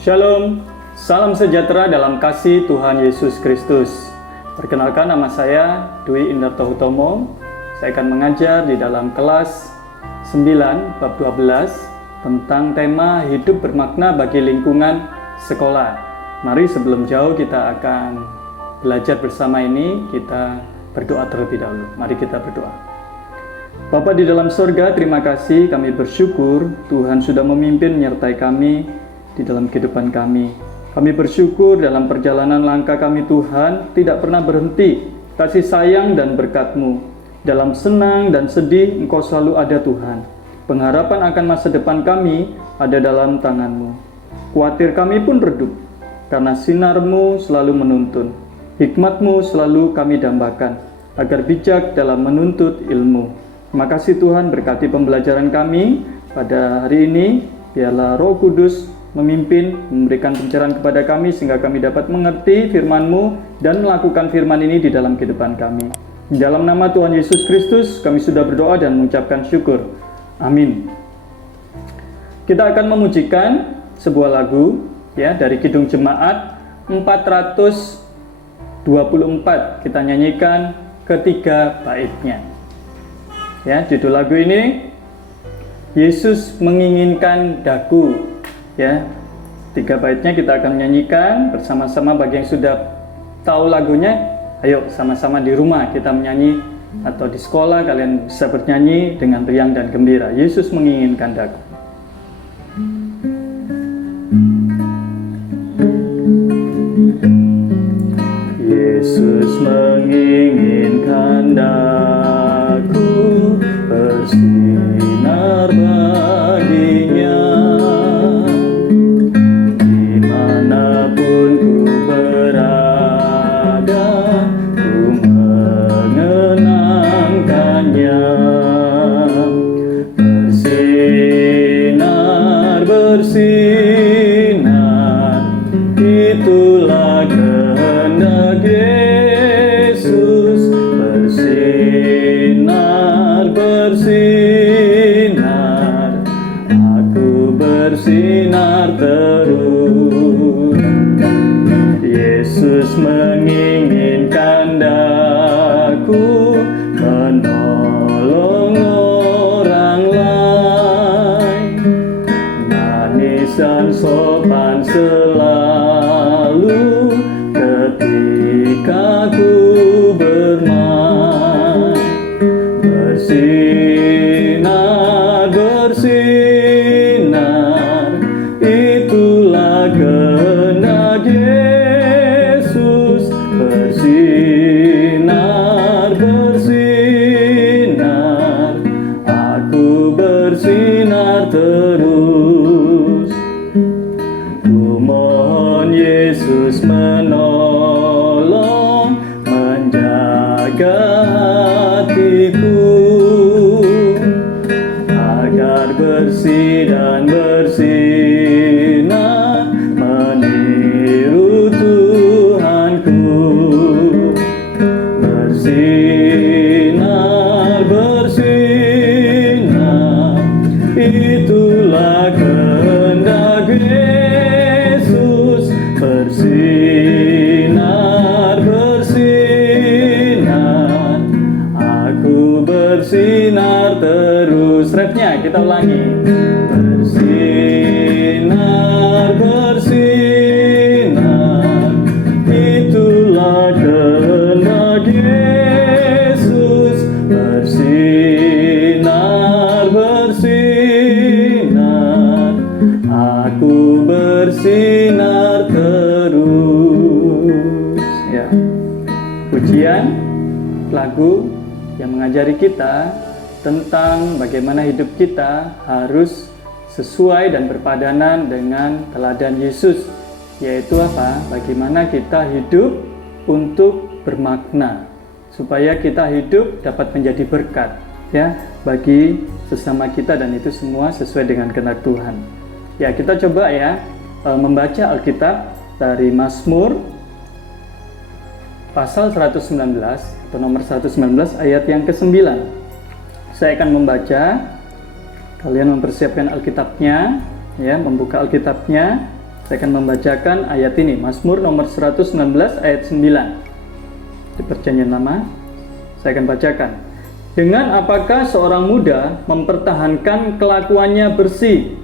Shalom, salam sejahtera dalam kasih Tuhan Yesus Kristus. Perkenalkan, nama saya Dwi Indarto Hutomo. Saya akan mengajar di dalam kelas 9 bab 12 tentang tema hidup bermakna bagi lingkungan sekolah. Mari sebelum jauh kita akan belajar bersama ini, kita berdoa terlebih dahulu. Mari kita berdoa. Bapa di dalam sorga, terima kasih, kami bersyukur Tuhan sudah memimpin menyertai kami di dalam kehidupan kami. Kami bersyukur dalam perjalanan langkah kami Tuhan tidak pernah berhenti. Kasih sayang dan berkat-Mu. Dalam senang dan sedih Engkau selalu ada Tuhan. Pengharapan akan masa depan kami ada dalam tangan-Mu. Khawatir kami pun redup, karena sinar-Mu selalu menuntun. Hikmat-Mu selalu kami dambakan, agar bijak dalam menuntut ilmu. Terima kasih Tuhan, berkati pembelajaran kami pada hari ini. Biarlah Roh Kudus memimpin, memberikan pencerahan kepada kami sehingga kami dapat mengerti firman-Mu dan melakukan firman ini di dalam kehidupan kami. Di dalam nama Tuhan Yesus Kristus kami sudah berdoa dan mengucapkan syukur. Amin. Kita akan memujikan sebuah lagu ya dari Kidung Jemaat 424. Kita nyanyikan ketiga baitnya. Ya, judul lagu ini Yesus menginginkan daku. Ya, 3 baitnya kita akan nyanyikan bersama-sama. Bagi yang sudah tahu lagunya, ayo sama-sama di rumah kita menyanyi, atau di sekolah kalian bisa bernyanyi dengan riang dan gembira. Yesus menginginkan daku. Yesus menginginkan daku bersinar baginya. Dimanapun ku berada, ku mengenangkannya. Bersinar, bersinar, itulah kehendak Yesus. Bersinar, bersinar, aku bersinar terus. Yesus menginginkan daku menolong orang lain, manis dan sopan selalu ketika ku bermain. Bersinar, bersinar, itulah kehendak Yesus. Bersinar, bersinar, aku bersinar terus. Ku mohon Yesus menolong, menjaga hatiku, agar bersih dan bersinar meniru Tuhanku. Bersinar, bersinar, itulah kehendak Yesus. Bersinar, bersinar, aku bersinar terus. Refnya kita ulangi. Bersinar, bersinar, itulah kehendak Yesus. Bersinar, bersinar, aku bersinar terus. Ya. Pujian lagu yang mengajari kita tentang bagaimana hidup kita harus sesuai dan berpadanan dengan teladan Yesus, yaitu apa? Bagaimana kita hidup untuk bermakna, supaya kita hidup dapat menjadi berkat ya bagi sesama kita, dan itu semua sesuai dengan kehendak Tuhan. Ya, kita coba ya membaca Alkitab dari Mazmur pasal 119 atau nomor 119 ayat yang ke-9. Saya akan membaca, kalian mempersiapkan Alkitabnya, ya, membuka Alkitabnya. Saya akan membacakan ayat ini, Mazmur nomor 119 ayat 9. Di Perjanjian Lama, saya akan bacakan. Dengan apakah seorang muda mempertahankan kelakuannya bersih,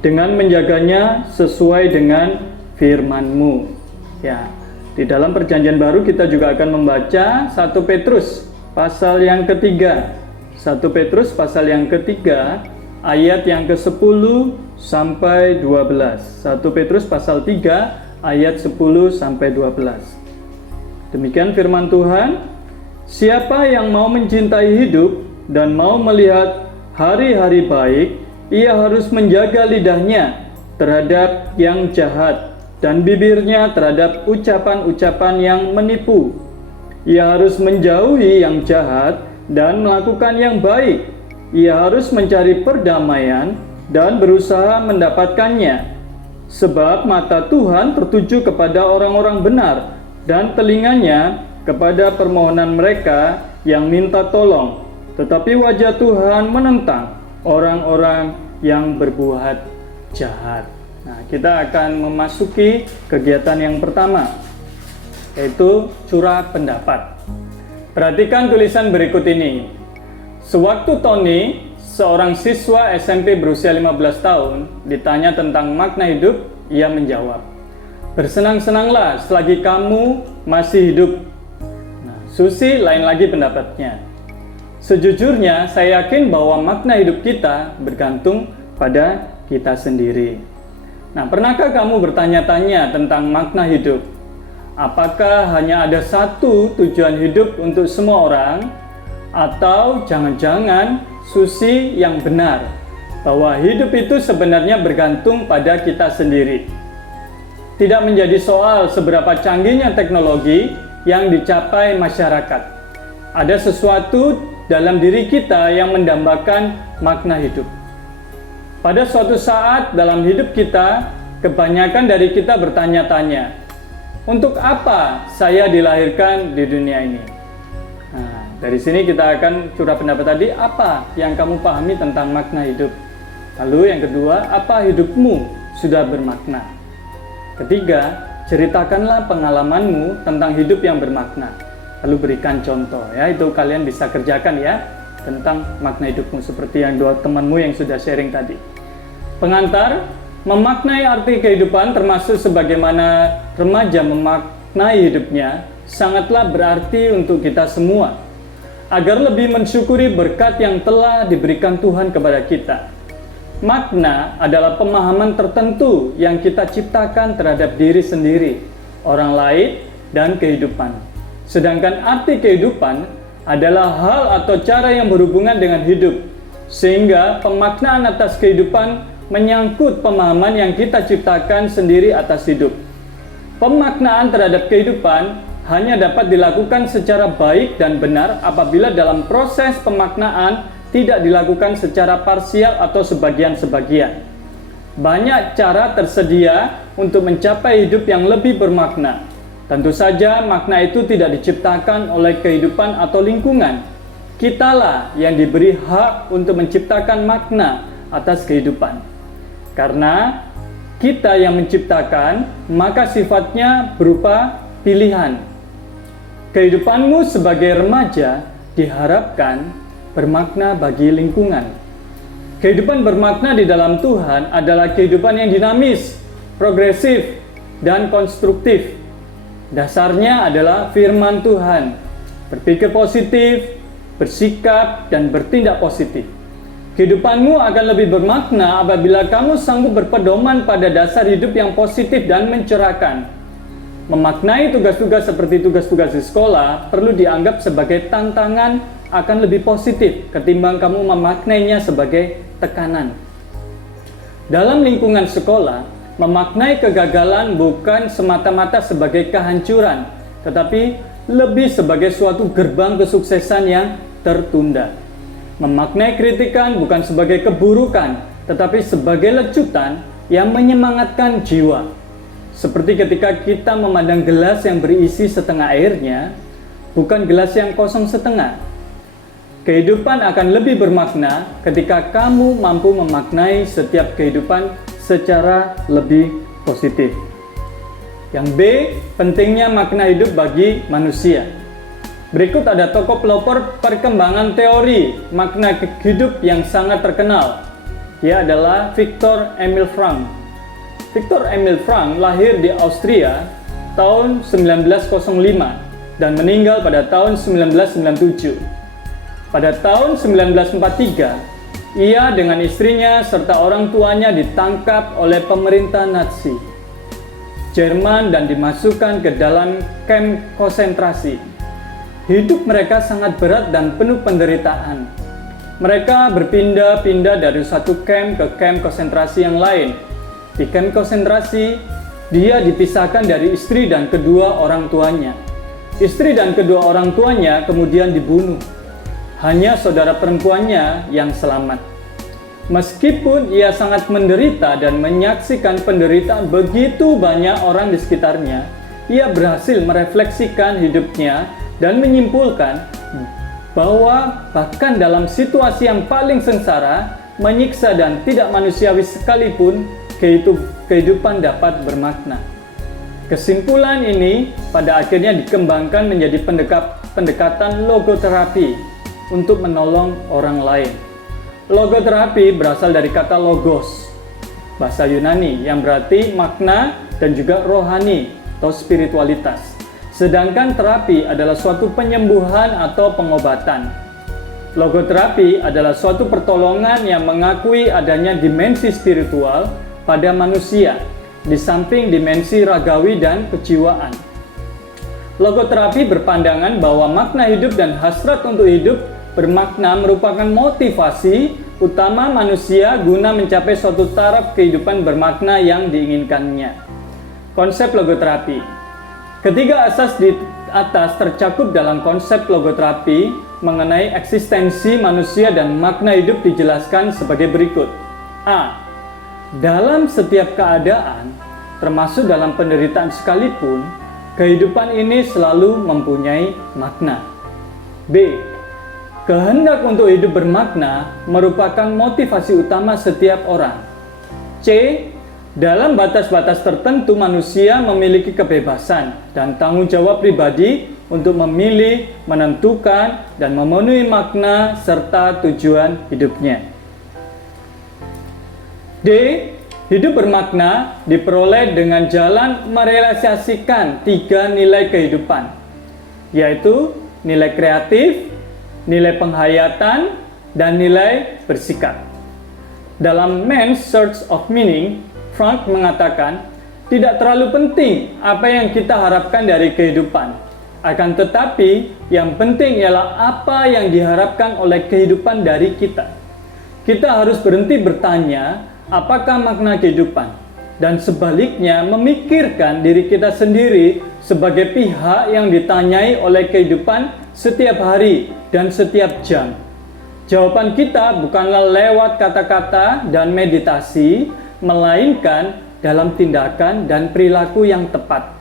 dengan menjaganya sesuai dengan firman-Mu. Ya, di dalam Perjanjian Baru kita juga akan membaca 1 Petrus pasal yang ketiga. 1 Petrus pasal yang ketiga ayat yang ke-10 sampai 12. 1 Petrus pasal 3 ayat 10 sampai 12. Demikian firman Tuhan, siapa yang mau mencintai hidup dan mau melihat hari-hari baik, ia harus menjaga lidahnya terhadap yang jahat dan bibirnya terhadap ucapan-ucapan yang menipu. Ia harus menjauhi yang jahat dan melakukan yang baik. Ia harus mencari perdamaian dan berusaha mendapatkannya. Sebab mata Tuhan tertuju kepada orang-orang benar dan telinganya kepada permohonan mereka yang minta tolong. Tetapi wajah Tuhan menentang orang-orang yang berbuat jahat. Nah, kita akan memasuki kegiatan yang pertama, yaitu curah pendapat. Perhatikan tulisan berikut ini. Sewaktu Tony, seorang siswa SMP berusia 15 tahun, ditanya tentang makna hidup, ia menjawab, "Bersenang-senanglah selagi kamu masih hidup." Nah, Susi lain lagi pendapatnya. Sejujurnya, saya yakin bahwa makna hidup kita bergantung pada kita sendiri. Nah, pernahkah kamu bertanya-tanya tentang makna hidup? Apakah hanya ada satu tujuan hidup untuk semua orang? Atau jangan-jangan Susi yang benar, bahwa hidup itu sebenarnya bergantung pada kita sendiri? Tidak menjadi soal seberapa canggihnya teknologi yang dicapai masyarakat. Ada sesuatu dalam diri kita yang mendambakan makna hidup. Pada suatu saat dalam hidup kita, kebanyakan dari kita bertanya-tanya, untuk apa saya dilahirkan di dunia ini? Nah, dari sini kita akan curah pendapat tadi, apa yang kamu pahami tentang makna hidup? Lalu yang kedua, apa hidupmu sudah bermakna? Ketiga, ceritakanlah pengalamanmu tentang hidup yang bermakna. Lalu berikan contoh, ya, itu kalian bisa kerjakan ya, tentang makna hidupmu seperti yang dua temanmu yang sudah sharing tadi. Pengantar, memaknai arti kehidupan termasuk sebagaimana remaja memaknai hidupnya sangatlah berarti untuk kita semua, agar lebih mensyukuri berkat yang telah diberikan Tuhan kepada kita. Makna adalah pemahaman tertentu yang kita ciptakan terhadap diri sendiri, orang lain, dan kehidupan. Sedangkan arti kehidupan adalah hal atau cara yang berhubungan dengan hidup, sehingga pemaknaan atas kehidupan menyangkut pemahaman yang kita ciptakan sendiri atas hidup. Pemaknaan terhadap kehidupan hanya dapat dilakukan secara baik dan benar apabila dalam proses pemaknaan tidak dilakukan secara parsial atau sebagian-sebagian. Banyak cara tersedia untuk mencapai hidup yang lebih bermakna. Tentu saja makna itu tidak diciptakan oleh kehidupan atau lingkungan. Kitalah yang diberi hak untuk menciptakan makna atas kehidupan. Karena kita yang menciptakan, maka sifatnya berupa pilihan. Kehidupanmu sebagai remaja diharapkan bermakna bagi lingkungan. Kehidupan bermakna di dalam Tuhan adalah kehidupan yang dinamis, progresif, dan konstruktif. Dasarnya adalah firman Tuhan, berpikir positif, bersikap, dan bertindak positif. Kehidupanmu akan lebih bermakna apabila kamu sanggup berpedoman pada dasar hidup yang positif dan mencerahkan. Memaknai tugas-tugas seperti tugas-tugas di sekolah perlu dianggap sebagai tantangan akan lebih positif ketimbang kamu memaknainya sebagai tekanan. Dalam lingkungan sekolah, memaknai kegagalan bukan semata-mata sebagai kehancuran, tetapi lebih sebagai suatu gerbang kesuksesan yang tertunda. Memaknai kritikan bukan sebagai keburukan, tetapi sebagai lecutan yang menyemangatkan jiwa. Seperti ketika kita memandang gelas yang berisi setengah airnya, bukan gelas yang kosong setengah. Kehidupan akan lebih bermakna ketika kamu mampu memaknai setiap kehidupan secara lebih positif. Yang B, pentingnya makna hidup bagi manusia. Berikut ada tokoh pelopor perkembangan teori makna hidup yang sangat terkenal. Dia adalah Viktor Emil Frankl. Viktor Emil Frankl lahir di Austria tahun 1905 dan meninggal pada tahun 1997. Pada tahun 1943, ia dengan istrinya serta orang tuanya ditangkap oleh pemerintah Nazi Jerman dan dimasukkan ke dalam kamp konsentrasi. Hidup mereka sangat berat dan penuh penderitaan. Mereka berpindah-pindah dari satu kamp ke kamp konsentrasi yang lain. Di kamp konsentrasi, dia dipisahkan dari istri dan kedua orang tuanya. Istri dan kedua orang tuanya kemudian dibunuh. Hanya saudara perempuannya yang selamat. Meskipun ia sangat menderita dan menyaksikan penderitaan begitu banyak orang di sekitarnya, ia berhasil merefleksikan hidupnya dan menyimpulkan bahwa bahkan dalam situasi yang paling sengsara, menyiksa dan tidak manusiawi sekalipun, kehidupan dapat bermakna. Kesimpulan ini pada akhirnya dikembangkan menjadi pendekatan logoterapi untuk menolong orang lain. Logoterapi berasal dari kata logos, bahasa Yunani, yang berarti makna dan juga rohani atau spiritualitas. Sedangkan terapi adalah suatu penyembuhan atau pengobatan. Logoterapi adalah suatu pertolongan yang mengakui adanya dimensi spiritual pada manusia, di samping dimensi ragawi dan kejiwaan. Logoterapi berpandangan bahwa makna hidup dan hasrat untuk hidup bermakna merupakan motivasi utama manusia guna mencapai suatu taraf kehidupan bermakna yang diinginkannya. Konsep logoterapi. Ketiga asas di atas tercakup dalam konsep logoterapi mengenai eksistensi manusia dan makna hidup dijelaskan sebagai berikut. A. Dalam setiap keadaan, termasuk dalam penderitaan sekalipun, kehidupan ini selalu mempunyai makna. B. Kehendak untuk hidup bermakna merupakan motivasi utama setiap orang. C. Dalam batas-batas tertentu manusia memiliki kebebasan dan tanggung jawab pribadi untuk memilih, menentukan, dan memenuhi makna serta tujuan hidupnya. D. Hidup bermakna diperoleh dengan jalan merealisasikan 3 nilai kehidupan, yaitu nilai kreatif, nilai penghayatan, dan nilai bersikap. Dalam Man's Search of Meaning, Frank mengatakan, tidak terlalu penting apa yang kita harapkan dari kehidupan. Akan tetapi, yang penting ialah apa yang diharapkan oleh kehidupan dari kita. Kita harus berhenti bertanya, apakah makna kehidupan? Dan sebaliknya, memikirkan diri kita sendiri sebagai pihak yang ditanyai oleh kehidupan setiap hari dan setiap jam. Jawaban kita bukanlah lewat kata-kata dan meditasi, melainkan dalam tindakan dan perilaku yang tepat.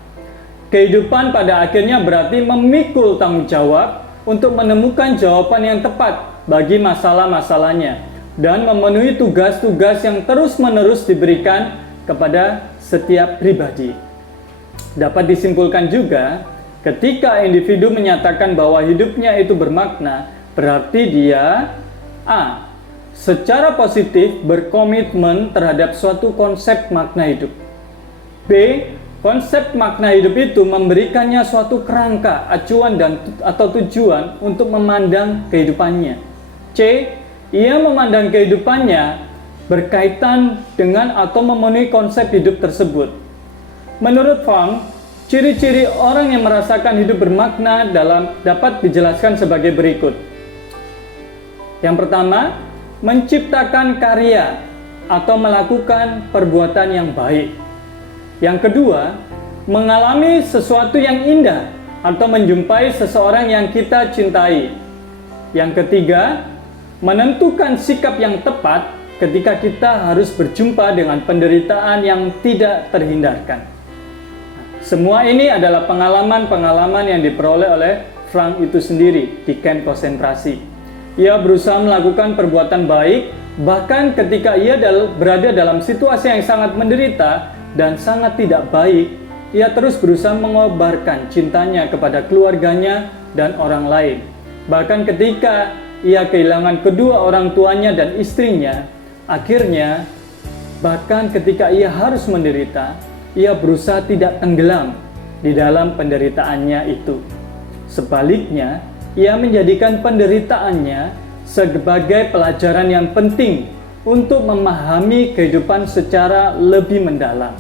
Kehidupan pada akhirnya berarti memikul tanggung jawab untuk menemukan jawaban yang tepat bagi masalah-masalahnya dan memenuhi tugas-tugas yang terus-menerus diberikan kepada setiap pribadi. Dapat disimpulkan juga, ketika individu menyatakan bahwa hidupnya itu bermakna, berarti dia A. Secara positif berkomitmen terhadap suatu konsep makna hidup. B. Konsep makna hidup itu memberikannya suatu kerangka, acuan atau tujuan untuk memandang kehidupannya. C. Ia memandang kehidupannya berkaitan dengan atau memenuhi konsep hidup tersebut. Menurut Fang, ciri-ciri orang yang merasakan hidup bermakna dapat dijelaskan sebagai berikut. Yang pertama, menciptakan karya atau melakukan perbuatan yang baik. Yang kedua, mengalami sesuatu yang indah atau menjumpai seseorang yang kita cintai. Yang ketiga, menentukan sikap yang tepat ketika kita harus berjumpa dengan penderitaan yang tidak terhindarkan. Semua ini adalah pengalaman-pengalaman yang diperoleh oleh Frank itu sendiri di kamp konsentrasi. Ia berusaha melakukan perbuatan baik, bahkan ketika ia berada dalam situasi yang sangat menderita, dan sangat tidak baik, ia terus berusaha mengobarkan cintanya kepada keluarganya dan orang lain. Bahkan ketika ia kehilangan kedua orang tuanya dan istrinya, akhirnya bahkan ketika ia harus menderita, ia berusaha tidak tenggelam di dalam penderitaannya itu. Sebaliknya, ia menjadikan penderitaannya sebagai pelajaran yang penting untuk memahami kehidupan secara lebih mendalam.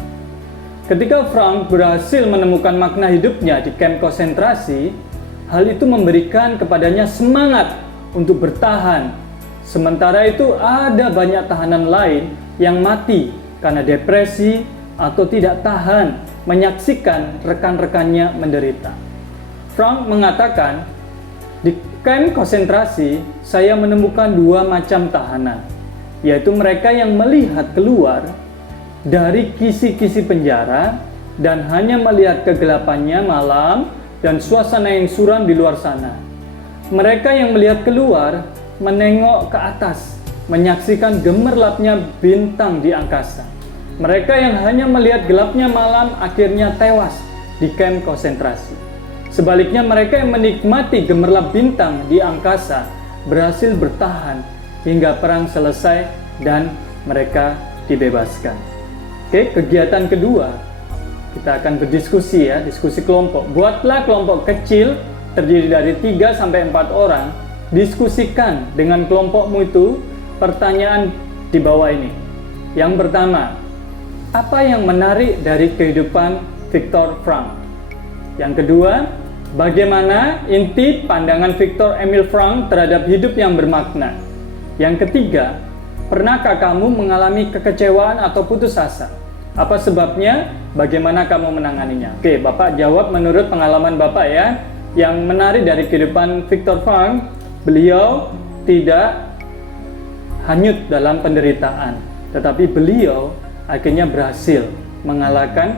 Ketika Frank berhasil menemukan makna hidupnya di kamp konsentrasi, hal itu memberikan kepadanya semangat untuk bertahan. Sementara itu ada banyak tahanan lain yang mati karena depresi atau tidak tahan menyaksikan rekan-rekannya menderita. Frank mengatakan, di kamp konsentrasi saya menemukan dua macam tahanan, yaitu mereka yang melihat keluar dari kisi-kisi penjara dan hanya melihat kegelapannya malam dan suasana yang suram di luar sana. Mereka yang melihat keluar menengok ke atas, menyaksikan gemerlapnya bintang di angkasa. Mereka yang hanya melihat gelapnya malam akhirnya tewas di kamp konsentrasi. Sebaliknya mereka yang menikmati gemerlap bintang di angkasa berhasil bertahan hingga perang selesai dan mereka dibebaskan. Oke, kegiatan kedua, kita akan berdiskusi ya, diskusi kelompok. Buatlah kelompok kecil terdiri dari 3-4 orang. Diskusikan dengan kelompokmu itu pertanyaan di bawah ini. Yang pertama, apa yang menarik dari kehidupan Viktor Frankl? Yang kedua, bagaimana inti pandangan Viktor Emil Frankl terhadap hidup yang bermakna? Yang ketiga, pernahkah kamu mengalami kekecewaan atau putus asa? Apa sebabnya? Bagaimana kamu menanganinya? Oke, Bapak jawab menurut pengalaman Bapak ya. Yang menarik dari kehidupan Viktor Frankl, beliau tidak hanyut dalam penderitaan, tetapi beliau akhirnya berhasil mengalahkan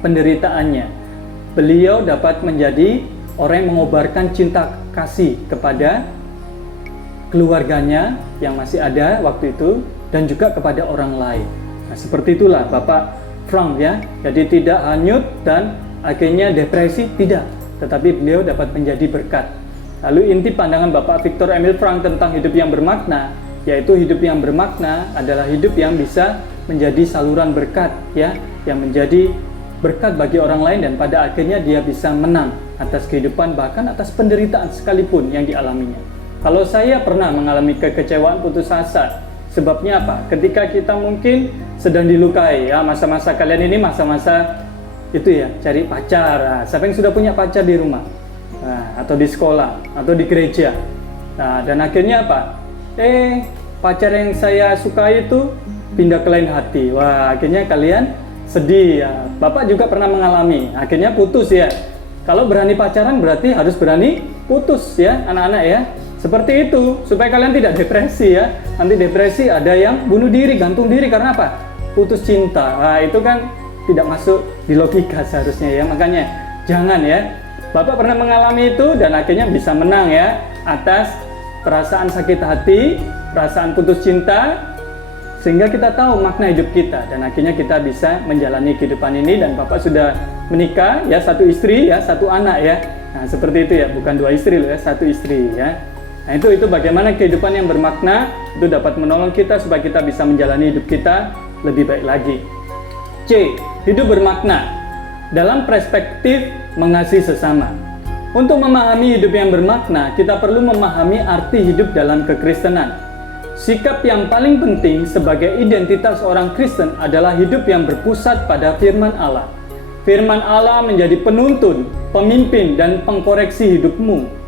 penderitaannya. Beliau dapat menjadi orang yang mengobarkan cinta kasih kepada keluarganya yang masih ada waktu itu dan juga kepada orang lain. Nah, seperti itulah Bapak Frankl ya. Jadi tidak hanyut dan akhirnya depresi, tidak, tetapi beliau dapat menjadi berkat. Lalu inti pandangan Bapak Viktor Emil Frankl tentang hidup yang bermakna, yaitu hidup yang bermakna adalah hidup yang bisa menjadi saluran berkat ya, yang menjadi berkat bagi orang lain dan pada akhirnya dia bisa menang atas kehidupan bahkan atas penderitaan sekalipun yang dialaminya. Kalau saya pernah mengalami kekecewaan, putus asa, sebabnya apa? Ketika kita mungkin sedang dilukai ya, masa-masa kalian ini masa-masa itu ya, cari pacar. Nah, siapa yang sudah punya pacar di rumah? Nah, atau di sekolah, atau di gereja. Nah, dan akhirnya apa? Pacar yang saya sukai itu pindah ke lain hati. Wah, akhirnya kalian sedih ya. Bapak juga pernah mengalami, akhirnya putus ya. Kalau berani pacaran berarti harus berani putus ya, anak-anak ya. Seperti itu, supaya kalian tidak depresi ya. Nanti depresi ada yang bunuh diri, gantung diri karena apa? Putus cinta. Nah, itu kan tidak masuk di logika seharusnya ya. Makanya jangan ya. Bapak pernah mengalami itu dan akhirnya bisa menang ya atas perasaan sakit hati, perasaan putus cinta, sehingga kita tahu makna hidup kita dan akhirnya kita bisa menjalani kehidupan ini. Dan Bapak sudah menikah ya, satu istri ya, satu anak ya. Nah, seperti itu ya, bukan dua istri loh ya, satu istri ya. Nah, itu bagaimana kehidupan yang bermakna itu dapat menolong kita supaya kita bisa menjalani hidup kita lebih baik lagi. C. Hidup bermakna dalam perspektif mengasihi sesama. Untuk memahami hidup yang bermakna, kita perlu memahami arti hidup dalam kekristenan. Sikap yang paling penting sebagai identitas orang Kristen adalah hidup yang berpusat pada firman Allah. Firman Allah menjadi penuntun, pemimpin, dan pengkoreksi hidupmu.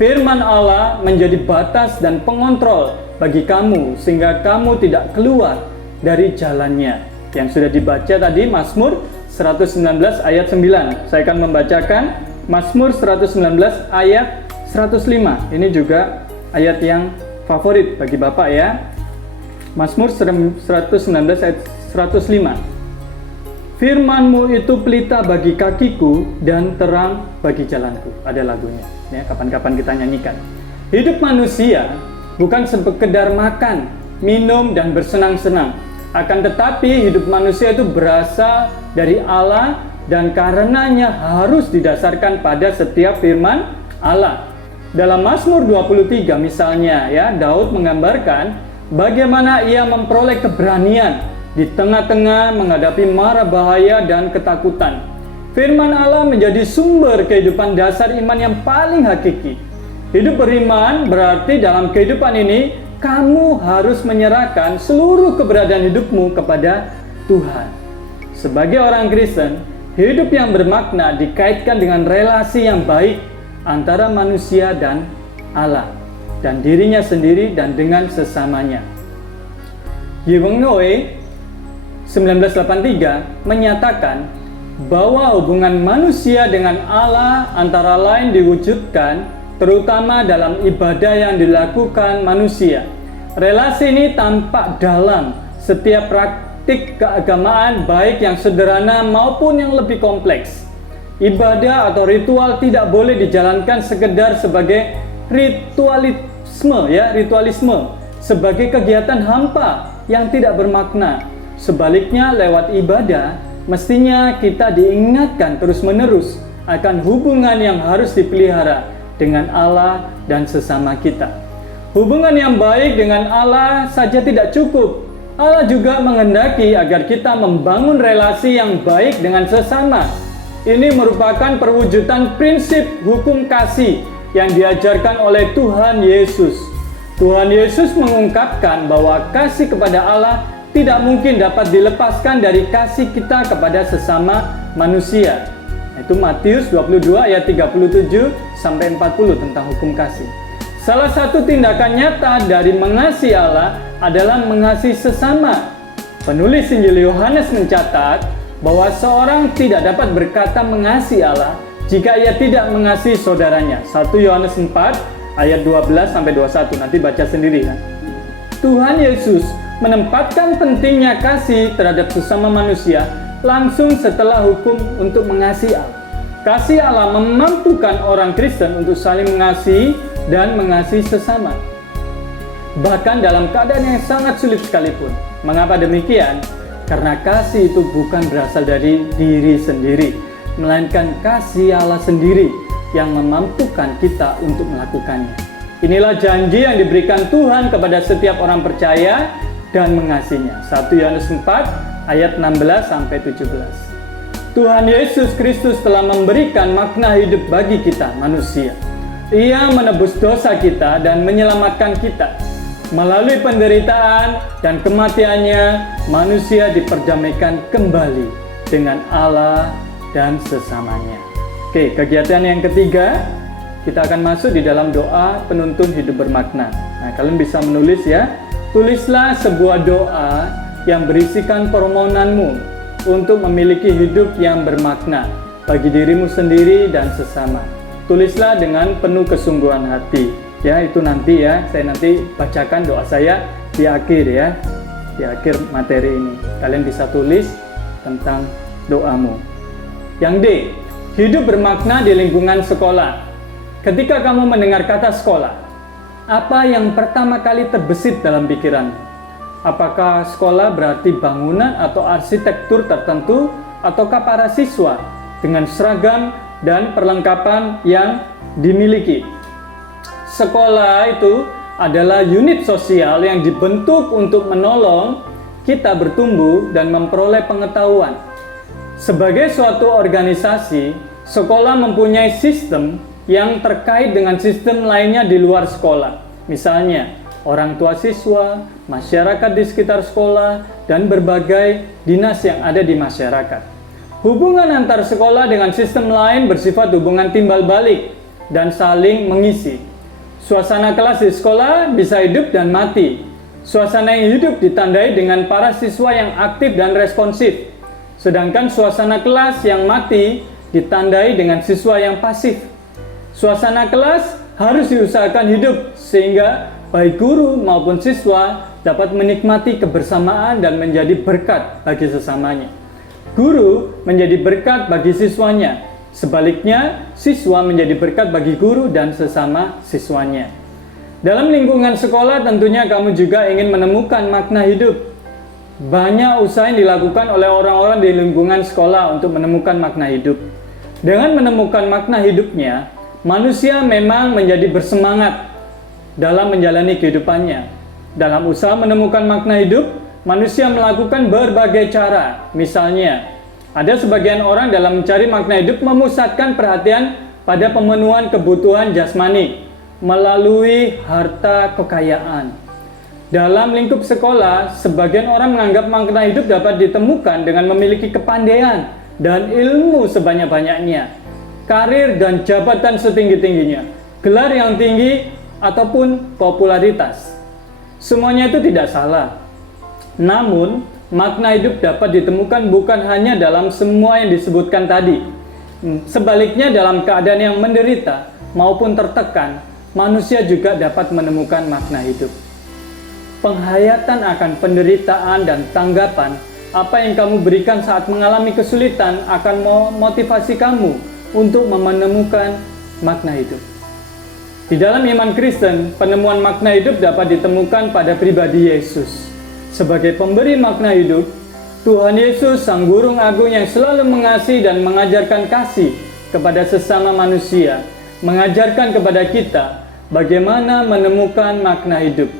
Firman Allah menjadi batas dan pengontrol bagi kamu sehingga kamu tidak keluar dari jalannya. Yang sudah dibaca tadi Mazmur 119 ayat 9. Saya akan membacakan Mazmur 119 ayat 105. Ini juga ayat yang favorit bagi Bapak ya. Mazmur 119 ayat 105. Firman-Mu itu pelita bagi kakiku dan terang bagi jalanku. Ada lagunya ya, kapan-kapan kita nyanyikan. Hidup manusia bukan sekedar makan, minum, dan bersenang-senang, Akan tetapi hidup manusia itu berasal dari Allah dan karenanya harus didasarkan pada setiap firman Allah. Dalam Mazmur 23 misalnya ya, Daud menggambarkan bagaimana ia memperoleh keberanian di tengah-tengah menghadapi mara bahaya dan ketakutan. Firman Allah menjadi sumber kehidupan dasar iman yang paling hakiki. Hidup beriman berarti dalam kehidupan ini kamu harus menyerahkan seluruh keberadaan hidupmu kepada Tuhan. Sebagai orang Kristen, hidup yang bermakna dikaitkan dengan relasi yang baik antara manusia dan Allah, dan dirinya sendiri dan dengan sesamanya. Yeweng Noe 1983 menyatakan bahwa hubungan manusia dengan Allah antara lain diwujudkan terutama dalam ibadah yang dilakukan manusia. Relasi ini tampak dalam setiap praktik keagamaan, baik yang sederhana maupun yang lebih kompleks. Ibadah atau ritual tidak boleh dijalankan sekedar sebagai ritualisme, sebagai kegiatan hampa yang tidak bermakna. Sebaliknya, lewat ibadah, mestinya kita diingatkan terus-menerus akan hubungan yang harus dipelihara dengan Allah dan sesama kita. Hubungan yang baik dengan Allah saja tidak cukup. Allah juga menghendaki agar kita membangun relasi yang baik dengan sesama. Ini merupakan perwujudan prinsip hukum kasih yang diajarkan oleh Tuhan Yesus. Tuhan Yesus mengungkapkan bahwa kasih kepada Allah tidak mungkin dapat dilepaskan dari kasih kita kepada sesama manusia. Itu Matius 22 ayat 37 sampai 40 tentang hukum kasih. Salah satu tindakan nyata dari mengasihi Allah adalah mengasihi sesama. Penulis Injil Yohanes mencatat bahwa seorang tidak dapat berkata mengasihi Allah jika ia tidak mengasihi saudaranya. 1 Yohanes 4 ayat 12 sampai 21. Nanti baca sendiri ya. Tuhan Yesus menempatkan pentingnya kasih terhadap sesama manusia langsung setelah hukum untuk mengasihi Allah. Kasih Allah memampukan orang Kristen untuk saling mengasihi dan mengasihi sesama, bahkan dalam keadaan yang sangat sulit sekalipun. Mengapa demikian? Karena kasih itu bukan berasal dari diri sendiri, melainkan kasih Allah sendiri yang memampukan kita untuk melakukannya. Inilah janji yang diberikan Tuhan kepada setiap orang percaya dan mengasihinya. 1 Yohanes 4 ayat 16 sampai 17. Tuhan Yesus Kristus telah memberikan makna hidup bagi kita manusia. Ia menebus dosa kita dan menyelamatkan kita. Melalui penderitaan dan kematiannya, manusia diperdamaikan kembali dengan Allah dan sesamanya. Oke, kegiatan yang ketiga, kita akan masuk di dalam doa penuntun hidup bermakna. Nah, kalian bisa menulis ya. Tulislah sebuah doa yang berisikan permohonanmu untuk memiliki hidup yang bermakna bagi dirimu sendiri dan sesama. Tulislah dengan penuh kesungguhan hati. Ya, itu nanti ya, saya nanti bacakan doa saya di akhir ya, di akhir materi ini. Kalian bisa tulis tentang doamu. Yang D, hidup bermakna di lingkungan sekolah. Ketika kamu mendengar kata sekolah, apa yang pertama kali terbesit dalam pikiranmu? Apakah sekolah berarti bangunan atau arsitektur tertentu, ataukah para siswa dengan seragam dan perlengkapan yang dimiliki? Sekolah itu adalah unit sosial yang dibentuk untuk menolong kita bertumbuh dan memperoleh pengetahuan. Sebagai suatu organisasi, sekolah mempunyai sistem yang terkait dengan sistem lainnya di luar sekolah. Misalnya, orang tua siswa, masyarakat di sekitar sekolah, dan berbagai dinas yang ada di masyarakat. Hubungan antar sekolah dengan sistem lain bersifat hubungan timbal balik dan saling mengisi. Suasana kelas di sekolah bisa hidup dan mati. Suasana yang hidup ditandai dengan para siswa yang aktif dan responsif. Sedangkan suasana kelas yang mati ditandai dengan siswa yang pasif. Suasana kelas harus diusahakan hidup sehingga baik guru maupun siswa dapat menikmati kebersamaan dan menjadi berkat bagi sesamanya. Guru menjadi berkat bagi siswanya. Sebaliknya, siswa menjadi berkat bagi guru dan sesama siswanya. Dalam lingkungan sekolah tentunya kamu juga ingin menemukan makna hidup. banyak usaha yang dilakukan oleh orang-orang di lingkungan sekolah untuk menemukan makna hidup. Dengan menemukan makna hidupnya, manusia memang menjadi bersemangat dalam menjalani kehidupannya. Dalam usaha menemukan makna hidup, manusia melakukan berbagai cara. Misalnya, ada sebagian orang dalam mencari makna hidup memusatkan perhatian pada pemenuhan kebutuhan jasmani melalui harta kekayaan. Dalam lingkup sekolah, sebagian orang menganggap makna hidup dapat ditemukan dengan memiliki kepandaian dan ilmu sebanyak-banyaknya, karir dan jabatan setinggi-tingginya, gelar yang tinggi ataupun popularitas. Semuanya itu tidak salah. Namun, makna hidup dapat ditemukan bukan hanya dalam semua yang disebutkan tadi. Sebaliknya, dalam keadaan yang menderita maupun tertekan, manusia juga dapat menemukan makna hidup. Penghayatan akan penderitaan dan tanggapan apa yang kamu berikan saat mengalami kesulitan akan memotivasi kamu untuk menemukan makna hidup. Di dalam iman Kristen, penemuan makna hidup dapat ditemukan pada pribadi Yesus. Sebagai pemberi makna hidup, Tuhan Yesus, Sang Guru Agung yang selalu mengasihi dan mengajarkan kasih kepada sesama manusia, mengajarkan kepada kita bagaimana menemukan makna hidup.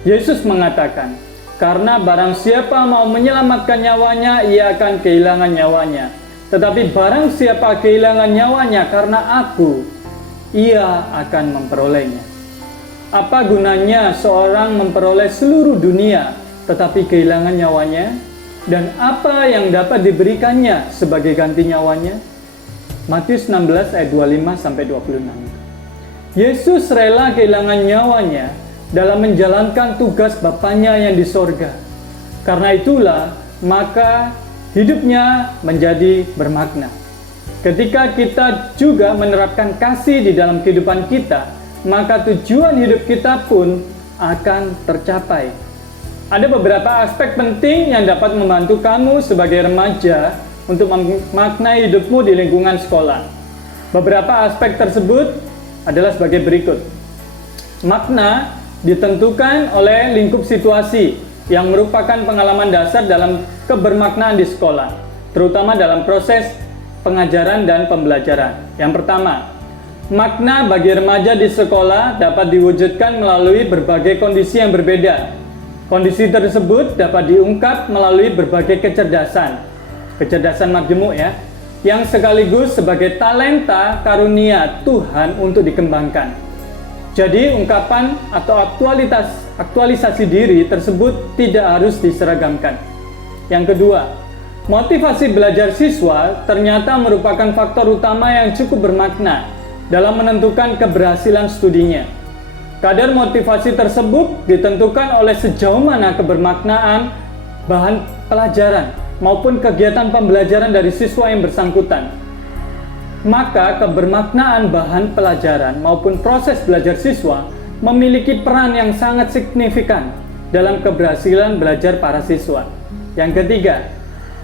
Yesus mengatakan, "Karena barang siapa mau menyelamatkan nyawanya, ia akan kehilangan nyawanya. Tetapi barang siapa kehilangan nyawanya karena aku, ia akan memperolehnya." Apa gunanya seorang memperoleh seluruh dunia, tetapi kehilangan nyawanya? Dan apa yang dapat diberikannya sebagai ganti nyawanya? Matius 16 ayat 25-26. Yesus rela kehilangan nyawanya dalam menjalankan tugas Bapanya yang di sorga. Karena itulah, maka hidupnya menjadi bermakna. Ketika kita juga menerapkan kasih di dalam kehidupan kita, maka tujuan hidup kita pun akan tercapai. Ada beberapa aspek penting yang dapat membantu kamu sebagai remaja untuk memaknai hidupmu di lingkungan sekolah. Beberapa aspek tersebut adalah sebagai berikut. Makna ditentukan oleh lingkup situasi yang merupakan pengalaman dasar dalam kebermaknaan di sekolah, terutama dalam proses pengajaran dan pembelajaran. Yang pertama, makna bagi remaja di sekolah dapat diwujudkan melalui berbagai kondisi yang berbeda. Kondisi tersebut dapat diungkap melalui berbagai kecerdasan majemuk ya, yang sekaligus sebagai talenta karunia Tuhan untuk dikembangkan. Jadi ungkapan atau aktualisasi diri tersebut tidak harus diseragamkan. Yang kedua, motivasi belajar siswa ternyata merupakan faktor utama yang cukup bermakna dalam menentukan keberhasilan studinya. Kadar motivasi tersebut ditentukan oleh sejauh mana kebermaknaan bahan pelajaran maupun kegiatan pembelajaran dari siswa yang bersangkutan. Maka kebermaknaan bahan pelajaran maupun proses belajar siswa memiliki peran yang sangat signifikan dalam keberhasilan belajar para siswa. Yang ketiga,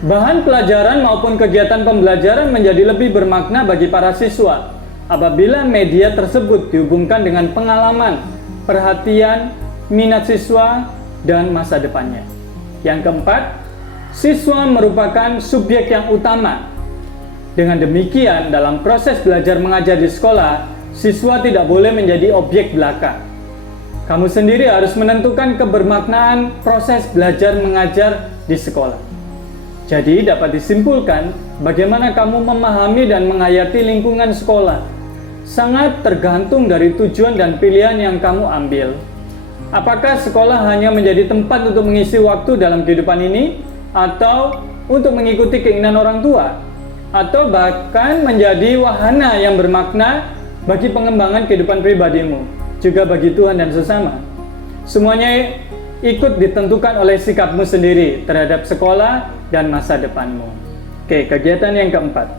bahan pelajaran maupun kegiatan pembelajaran menjadi lebih bermakna bagi para siswa apabila media tersebut dihubungkan dengan pengalaman, perhatian, minat siswa, dan masa depannya. Yang keempat, siswa merupakan subjek yang utama. Dengan demikian, dalam proses belajar mengajar di sekolah, siswa tidak boleh menjadi objek belaka. Kamu sendiri harus menentukan kebermaknaan proses belajar mengajar di sekolah. Jadi, dapat disimpulkan bagaimana kamu memahami dan menghayati lingkungan sekolah sangat tergantung dari tujuan dan pilihan yang kamu ambil. Apakah sekolah hanya menjadi tempat untuk mengisi waktu dalam kehidupan ini, atau untuk mengikuti keinginan orang tua, atau bahkan menjadi wahana yang bermakna bagi pengembangan kehidupan pribadimu, juga bagi Tuhan dan sesama? Semuanya ikut ditentukan oleh sikapmu sendiri terhadap sekolah dan masa depanmu. Oke, kegiatan yang keempat,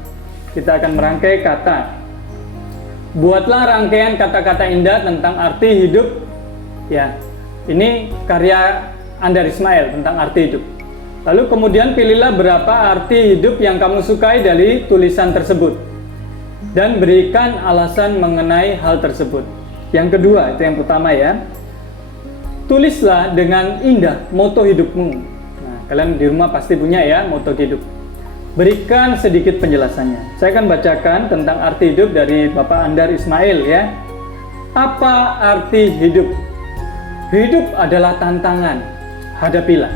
kita akan merangkai kata. Buatlah rangkaian kata-kata indah tentang arti hidup. Ya, ini karya Andar Ismail tentang arti hidup. Lalu kemudian pilihlah berapa arti hidup yang kamu sukai dari tulisan tersebut dan berikan alasan mengenai hal tersebut. Yang kedua, itu yang pertama ya. Tulislah dengan indah moto hidupmu. Nah, Kalian di rumah pasti punya ya moto hidup. Berikan sedikit penjelasannya. Saya akan bacakan tentang arti hidup dari Bapak Andar Ismail ya. Apa arti hidup? Hidup adalah tantangan, hadapilah.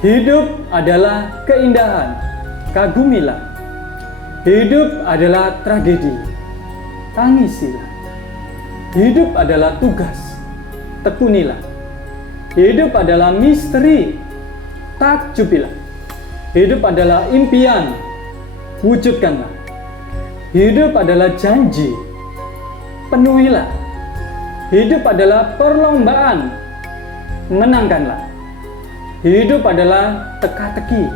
Hidup adalah keindahan, kagumilah. Hidup adalah tragedi, tangisilah. Hidup adalah tugas, tekunilah. Hidup adalah misteri, takjubilah. Hidup adalah impian, wujudkanlah. Hidup adalah janji, penuhilah. Hidup adalah perlombaan, menangkanlah. Hidup adalah teka-teki,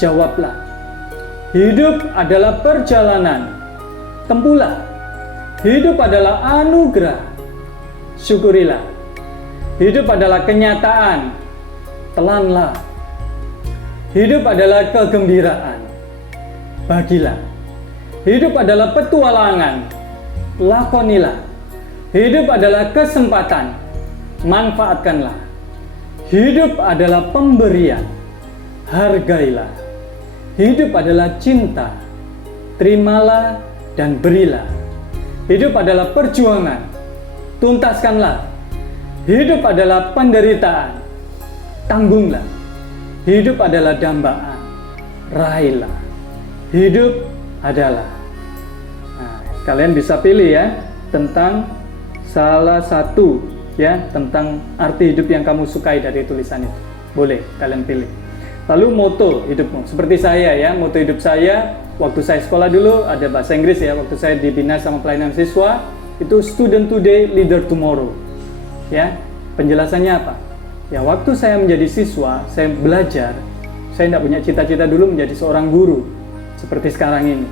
jawablah. Hidup adalah perjalanan, tempuhlah. Hidup adalah anugerah, syukurilah. Hidup adalah kenyataan, telanlah. Hidup adalah kegembiraan, bagilah. Hidup adalah petualangan, lakonilah. Hidup adalah kesempatan, manfaatkanlah. Hidup adalah pemberian, hargailah. Hidup adalah cinta, terimalah dan berilah. Hidup adalah perjuangan, tuntaskanlah. Hidup adalah penderitaan, tanggunglah. Hidup adalah dambaan, raihlah. Hidup adalah. Nah, kalian bisa pilih ya tentang salah satu ya tentang arti hidup yang kamu sukai dari tulisan itu. Boleh kalian pilih. Lalu moto hidupmu. Seperti saya ya, moto hidup saya waktu saya sekolah dulu ada bahasa Inggris ya, waktu saya dibina sama pelayanan siswa itu student today, leader tomorrow. Ya, penjelasannya apa? Ya, waktu saya menjadi siswa, saya belajar, saya tidak punya cita-cita dulu menjadi seorang guru seperti sekarang ini.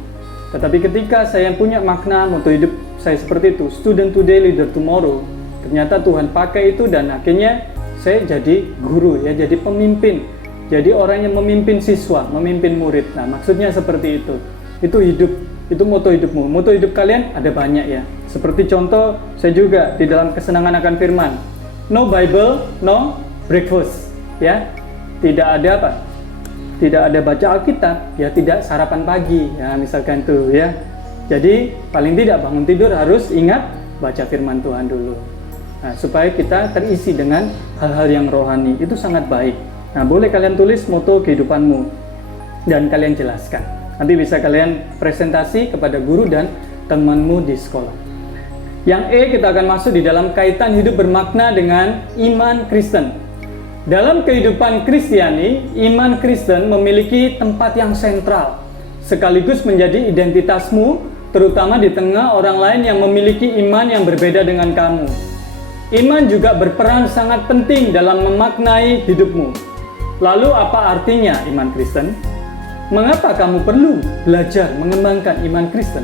Tetapi ketika saya punya makna moto hidup saya seperti itu, student today, leader tomorrow, ternyata Tuhan pakai itu dan akhirnya saya jadi guru ya, jadi pemimpin. Jadi orang yang memimpin siswa, memimpin murid. Nah, maksudnya seperti itu. Itu hidup, itu moto hidupmu. Moto hidup kalian ada banyak ya. Seperti contoh, saya juga di dalam kesenangan akan firman. No Bible, no breakfast. Ya, tidak ada apa? Tidak ada baca Alkitab, ya tidak sarapan pagi. Ya, misalkan itu ya. Jadi paling tidak bangun tidur harus ingat baca firman Tuhan dulu. Nah, supaya kita terisi dengan hal-hal yang rohani. Itu sangat baik. Nah, boleh kalian tulis moto kehidupanmu dan kalian jelaskan. Nanti bisa kalian presentasi kepada guru dan temanmu di sekolah. Yang E, kita akan masuk di dalam kaitan hidup bermakna dengan iman Kristen. Dalam kehidupan Kristiani, iman Kristen memiliki tempat yang sentral, sekaligus menjadi identitasmu, terutama di tengah orang lain yang memiliki iman yang berbeda dengan kamu. Iman juga berperan sangat penting dalam memaknai hidupmu. Lalu apa artinya iman Kristen? Mengapa kamu perlu belajar mengembangkan iman Kristen?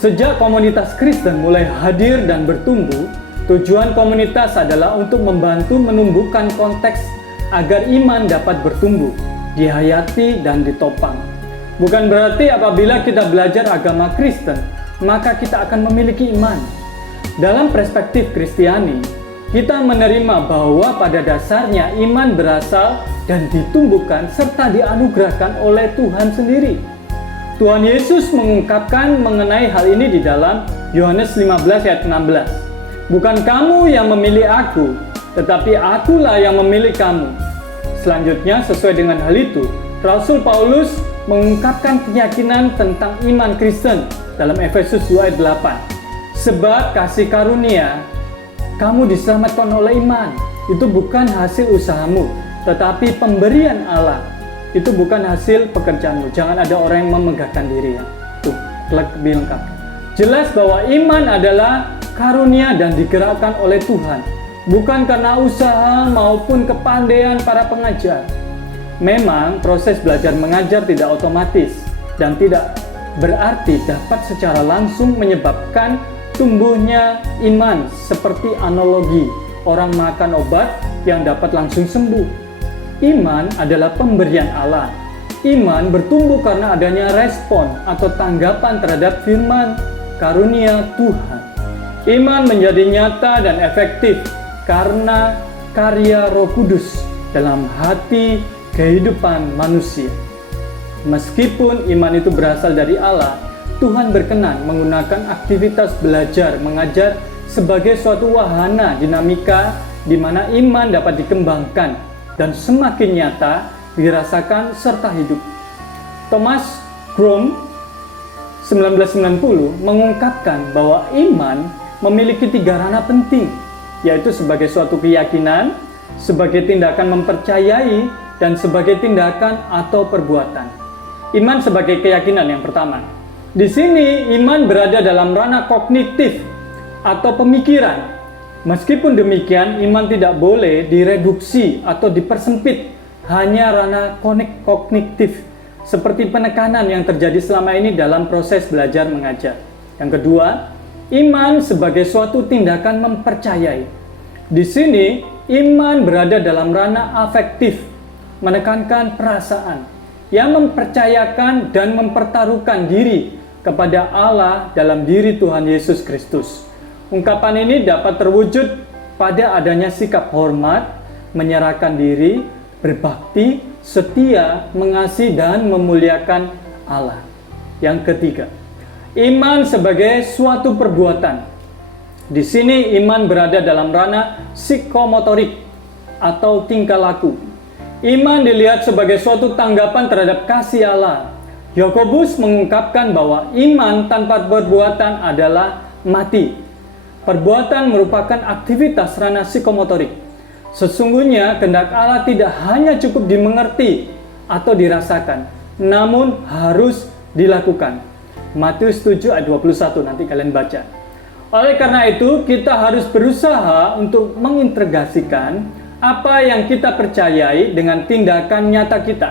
Sejak komunitas Kristen mulai hadir dan bertumbuh, tujuan komunitas adalah untuk membantu menumbuhkan konteks agar iman dapat bertumbuh, dihayati dan ditopang. Bukan berarti apabila kita belajar agama Kristen, maka kita akan memiliki iman. Dalam perspektif Kristiani, kita menerima bahwa pada dasarnya iman berasal dan ditumbuhkan serta dianugerahkan oleh Tuhan sendiri. Tuhan Yesus mengungkapkan mengenai hal ini di dalam Yohanes 15 ayat 16. Bukan kamu yang memilih aku, tetapi akulah yang memilih kamu. Selanjutnya, sesuai dengan hal itu, Rasul Paulus mengungkapkan keyakinan tentang iman Kristen dalam Efesus 2 ayat 8. Sebab kasih karunia kamu diselamatkan oleh iman. Itu bukan hasil usahamu, tetapi pemberian Allah. Itu bukan hasil pekerjaanmu. Jangan ada orang yang memegahkan diri ya. Tuh, lebih lengkap. Jelas bahwa iman adalah karunia dan digerakkan oleh Tuhan, bukan karena usaha maupun kepandaian para pengajar. Memang proses belajar mengajar tidak otomatis dan tidak berarti dapat secara langsung menyebabkan tumbuhnya iman, seperti analogi orang makan obat yang dapat langsung sembuh. Iman adalah pemberian Allah. Iman bertumbuh karena adanya respon atau tanggapan terhadap firman karunia Tuhan. Iman menjadi nyata dan efektif karena karya Roh Kudus dalam hati kehidupan manusia. Meskipun iman itu berasal dari Allah, Tuhan berkenan menggunakan aktivitas belajar mengajar sebagai suatu wahana dinamika di mana iman dapat dikembangkan dan semakin nyata dirasakan serta hidup. Thomas Grom 1990 mengungkapkan bahwa iman memiliki 3 ranah penting, yaitu sebagai suatu keyakinan, sebagai tindakan mempercayai, dan sebagai tindakan atau perbuatan. Iman sebagai keyakinan yang pertama. Di sini iman berada dalam ranah kognitif atau pemikiran. Meskipun demikian, iman tidak boleh direduksi atau dipersempit hanya ranah kognitif, seperti penekanan yang terjadi selama ini dalam proses belajar mengajar. Yang kedua, iman sebagai suatu tindakan mempercayai. Di sini, iman berada dalam ranah afektif, menekankan perasaan, yang mempercayakan dan mempertaruhkan diri kepada Allah dalam diri Tuhan Yesus Kristus. Ungkapan ini dapat terwujud pada adanya sikap hormat, menyerahkan diri, berbakti, setia, mengasihi, dan memuliakan Allah. Yang ketiga, iman sebagai suatu perbuatan. Di sini iman berada dalam ranah psikomotorik atau tingkah laku. Iman dilihat sebagai suatu tanggapan terhadap kasih Allah. Yakobus mengungkapkan bahwa iman tanpa perbuatan adalah mati. Perbuatan merupakan aktivitas ranah psikomotorik. Sesungguhnya kehendak Allah tidak hanya cukup dimengerti atau dirasakan, namun harus dilakukan. Matius 7 ayat 21, nanti kalian baca. Oleh karena itu, kita harus berusaha untuk mengintegrasikan apa yang kita percayai dengan tindakan nyata kita.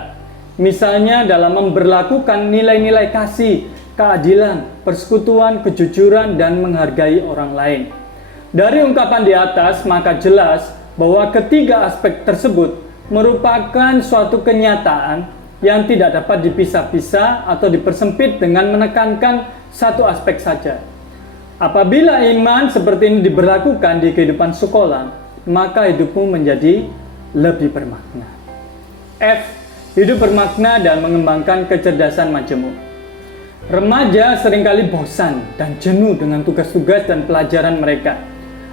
Misalnya dalam memberlakukan nilai-nilai kasih, keadilan, persekutuan, kejujuran, dan menghargai orang lain. Dari ungkapan di atas, maka jelas bahwa ketiga aspek tersebut merupakan suatu kenyataan yang tidak dapat dipisah-pisah atau dipersempit dengan menekankan satu aspek saja. Apabila iman seperti ini diberlakukan di kehidupan sekolah, maka hidupmu menjadi lebih bermakna. F. Hidup bermakna dan mengembangkan kecerdasan majemuk. Remaja seringkali bosan dan jenuh dengan tugas-tugas dan pelajaran mereka.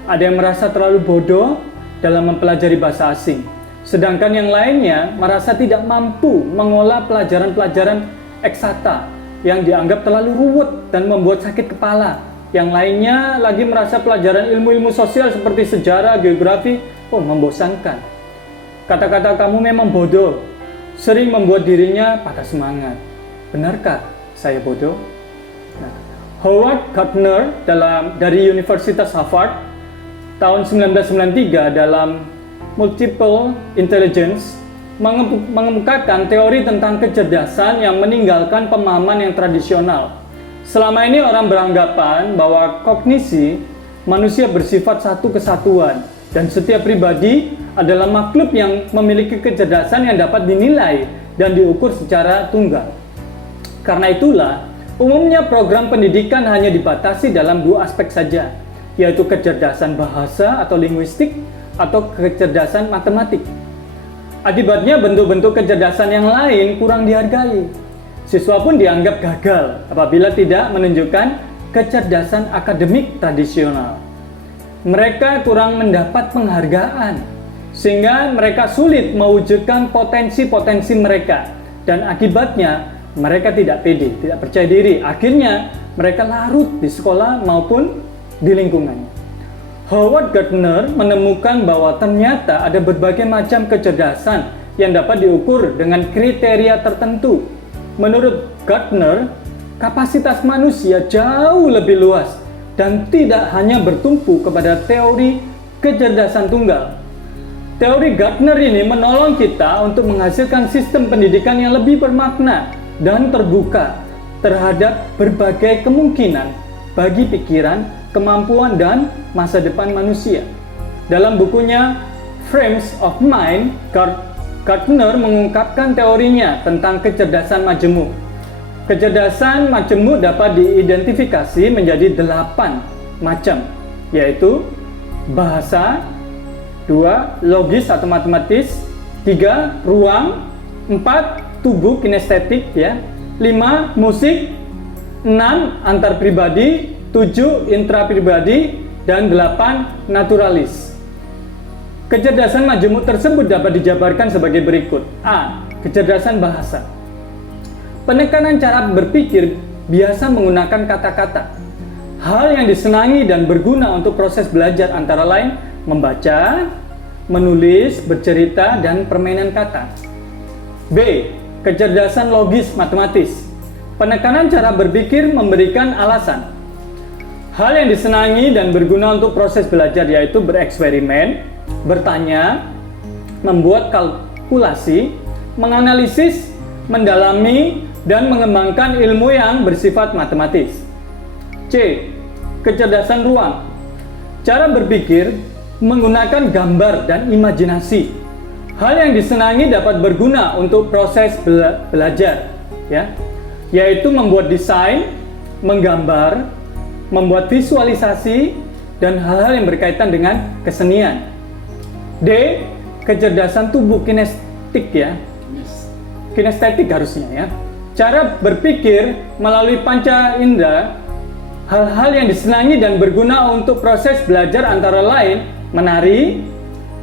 Ada yang merasa terlalu bodoh dalam mempelajari bahasa asing, sedangkan yang lainnya merasa tidak mampu mengolah pelajaran-pelajaran eksakta yang dianggap terlalu ruwet dan membuat sakit kepala. Yang lainnya lagi merasa pelajaran ilmu-ilmu sosial seperti sejarah, geografi, membosankan. Kata-kata kamu memang bodoh sering membuat dirinya patah semangat. Benarkah saya bodoh? Howard Gardner dari Universitas Harvard tahun 1993 dalam Multiple Intelligence mengemukakan teori tentang kecerdasan yang meninggalkan pemahaman yang tradisional. Selama ini orang beranggapan bahwa kognisi manusia bersifat satu kesatuan dan setiap pribadi adalah makhluk yang memiliki kecerdasan yang dapat dinilai dan diukur secara tunggal. Karena itulah, umumnya program pendidikan hanya dibatasi dalam 2 aspek saja, yaitu kecerdasan bahasa atau linguistik atau kecerdasan matematik. Akibatnya bentuk-bentuk kecerdasan yang lain kurang dihargai. Siswa pun dianggap gagal apabila tidak menunjukkan kecerdasan akademik tradisional. Mereka kurang mendapat penghargaan, sehingga mereka sulit mewujudkan potensi-potensi mereka, dan akibatnya mereka tidak pede, tidak percaya diri. Akhirnya mereka larut di sekolah maupun di lingkungannya. Howard Gardner menemukan bahwa ternyata ada berbagai macam kecerdasan yang dapat diukur dengan kriteria tertentu. Menurut Gardner, kapasitas manusia jauh lebih luas dan tidak hanya bertumpu kepada teori kecerdasan tunggal. Teori Gardner ini menolong kita untuk menghasilkan sistem pendidikan yang lebih bermakna dan terbuka terhadap berbagai kemungkinan bagi pikiran, kemampuan, dan masa depan manusia. Dalam bukunya Frames of Mind, Gardner mengungkapkan teorinya tentang kecerdasan majemuk. Kecerdasan majemuk dapat diidentifikasi menjadi 8 macam, yaitu bahasa, 2, logis atau matematis, 3. Ruang. 4. Tubuh kinestetik ya. 5. Musik. 6. Antar pribadi. 7. Intrapribadi. Dan 8. Naturalis. Kecerdasan majemuk tersebut dapat dijabarkan sebagai berikut. A. Kecerdasan bahasa. Penekanan cara berpikir biasa menggunakan kata-kata. Hal yang disenangi dan berguna untuk proses belajar antara lain membaca, menulis, bercerita, dan permainan kata. B. Kecerdasan logis matematis. Penekanan cara berpikir memberikan alasan. Hal yang disenangi dan berguna untuk proses belajar yaitu bereksperimen, bertanya, membuat kalkulasi, menganalisis, mendalami, dan mengembangkan ilmu yang bersifat matematis. C. Kecerdasan ruang. Cara berpikir menggunakan gambar dan imajinasi. Hal yang disenangi dapat berguna untuk proses belajar, ya, yaitu membuat desain, menggambar, membuat visualisasi, dan hal-hal yang berkaitan dengan kesenian. D. Kecerdasan tubuh kinestetik ya. Kinestetik harusnya ya. Cara berpikir melalui panca indera, hal-hal yang disenangi dan berguna untuk proses belajar antara lain menari,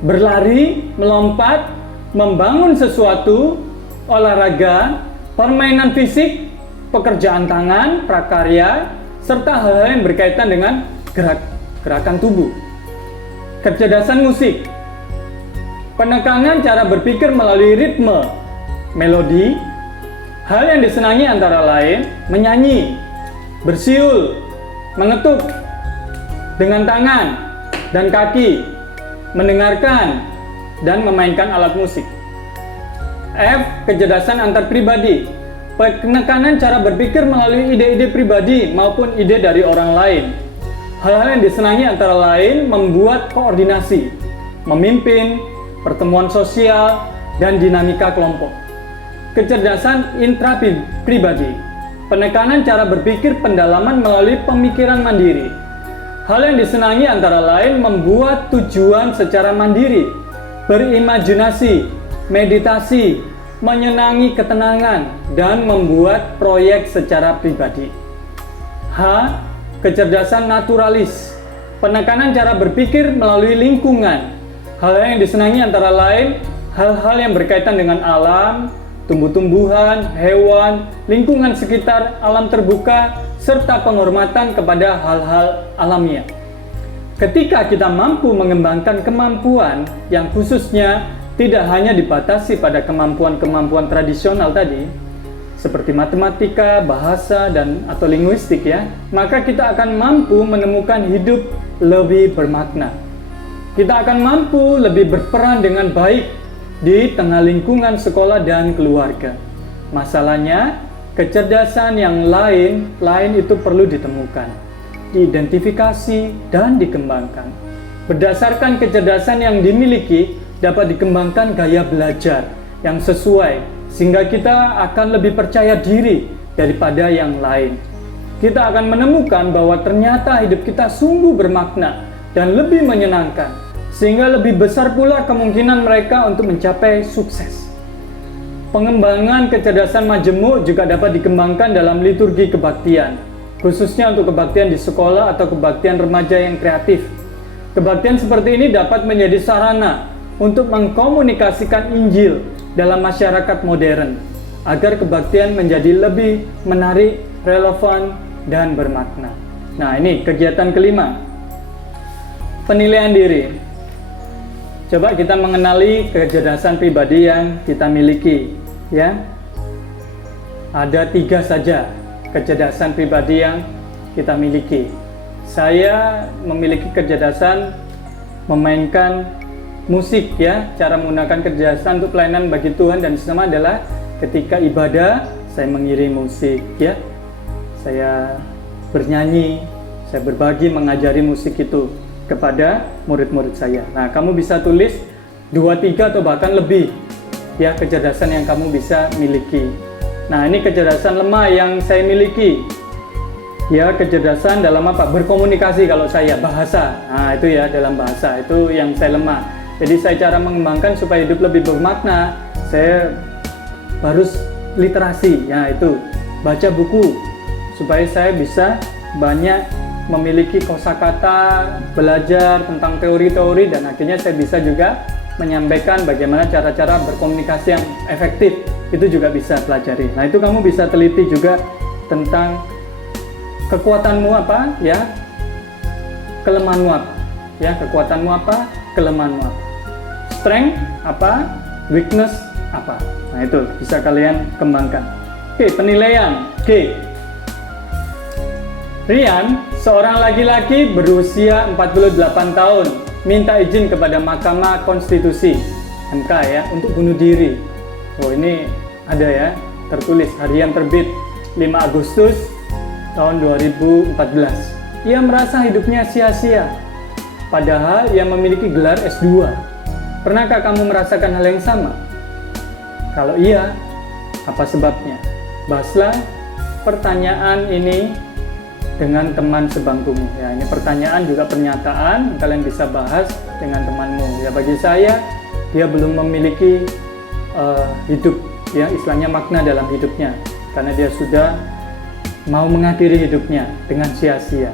berlari, melompat, membangun sesuatu, olahraga, permainan fisik, pekerjaan tangan, prakarya, serta hal-hal yang berkaitan dengan gerakan tubuh. Kecerdasan musik. Penekanan cara berpikir melalui ritme, melodi. Hal yang disenangi antara lain menyanyi, bersiul, mengetuk dengan tangan dan kaki, mendengarkan, dan memainkan alat musik. F. Kecerdasan antar pribadi. Penekanan cara berpikir melalui ide-ide pribadi maupun ide dari orang lain. Hal-hal yang disenangi antara lain membuat koordinasi, memimpin, pertemuan sosial, dan dinamika kelompok. Kecerdasan intrapribadi. Penekanan cara berpikir pendalaman melalui pemikiran mandiri. Hal yang disenangi antara lain membuat tujuan secara mandiri, berimajinasi, meditasi, menyenangi ketenangan, dan membuat proyek secara pribadi. H. Kecerdasan naturalis. Penekanan cara berpikir melalui lingkungan. Hal yang disenangi antara lain hal-hal yang berkaitan dengan alam, tumbuh-tumbuhan, hewan, lingkungan sekitar, alam terbuka, serta penghormatan kepada hal-hal alamiah. Ketika kita mampu mengembangkan kemampuan yang khususnya tidak hanya dibatasi pada kemampuan-kemampuan tradisional tadi, seperti matematika, bahasa, dan atau linguistik ya, maka kita akan mampu menemukan hidup lebih bermakna. Kita akan mampu lebih berperan dengan baik di tengah lingkungan sekolah dan keluarga. Masalahnya, kecerdasan yang lain itu perlu ditemukan, diidentifikasi, dan dikembangkan. Berdasarkan kecerdasan yang dimiliki, dapat dikembangkan gaya belajar yang sesuai, sehingga kita akan lebih percaya diri daripada yang lain. Kita akan menemukan bahwa ternyata hidup kita sungguh bermakna dan lebih menyenangkan, sehingga lebih besar pula kemungkinan mereka untuk mencapai sukses. Pengembangan kecerdasan majemuk juga dapat dikembangkan dalam liturgi kebaktian, khususnya untuk kebaktian di sekolah atau kebaktian remaja yang kreatif. Kebaktian seperti ini dapat menjadi sarana untuk mengkomunikasikan Injil dalam masyarakat modern, agar kebaktian menjadi lebih menarik, relevan, dan bermakna. Nah, ini kegiatan kelima. Penilaian diri. Coba kita mengenali kecerdasan pribadi yang kita miliki, ya. Ada 3 saja kecerdasan pribadi yang kita miliki. Saya memiliki kecerdasan memainkan musik, ya. Cara menggunakan kecerdasan untuk pelayanan bagi Tuhan dan sesama adalah ketika ibadah saya mengiring musik, ya. Saya bernyanyi, saya berbagi mengajari musik itu kepada murid-murid saya. Nah, kamu bisa tulis 2, 3 atau bahkan lebih ya kecerdasan yang kamu bisa miliki. Nah, ini kecerdasan lemah yang saya miliki. Ya, kecerdasan dalam apa? Berkomunikasi kalau saya, bahasa. Nah, itu ya dalam bahasa, itu yang saya lemah. Jadi cara mengembangkan supaya hidup lebih bermakna, saya harus literasi, ya itu baca buku supaya saya bisa banyak memiliki kosakata, belajar tentang teori-teori, dan akhirnya saya bisa juga menyampaikan bagaimana cara-cara berkomunikasi yang efektif. Itu juga bisa pelajari. Nah, itu kamu bisa teliti juga tentang kekuatanmu apa, ya, kelemahanmu apa, ya, kekuatanmu apa, kelemahanmu apa, strength apa, weakness apa. Nah, itu bisa kalian kembangkan. Oke, penilaian. Oke, Rian, seorang laki-laki berusia 48 tahun, minta izin kepada Mahkamah Konstitusi (MK) ya, untuk bunuh diri. Oh, ini ada ya, tertulis harian terbit 5 Agustus tahun 2014. Ia merasa hidupnya sia-sia, padahal ia memiliki gelar S2. Pernahkah kamu merasakan hal yang sama? Kalau iya, apa sebabnya? Bahaslah pertanyaan ini dengan teman sebangkumu. Ya, ini pertanyaan juga pernyataan, kalian bisa bahas dengan temanmu. Ya, bagi saya dia belum memiliki hidup, ya, istilahnya makna dalam hidupnya, karena dia sudah mau mengakhiri hidupnya dengan sia-sia.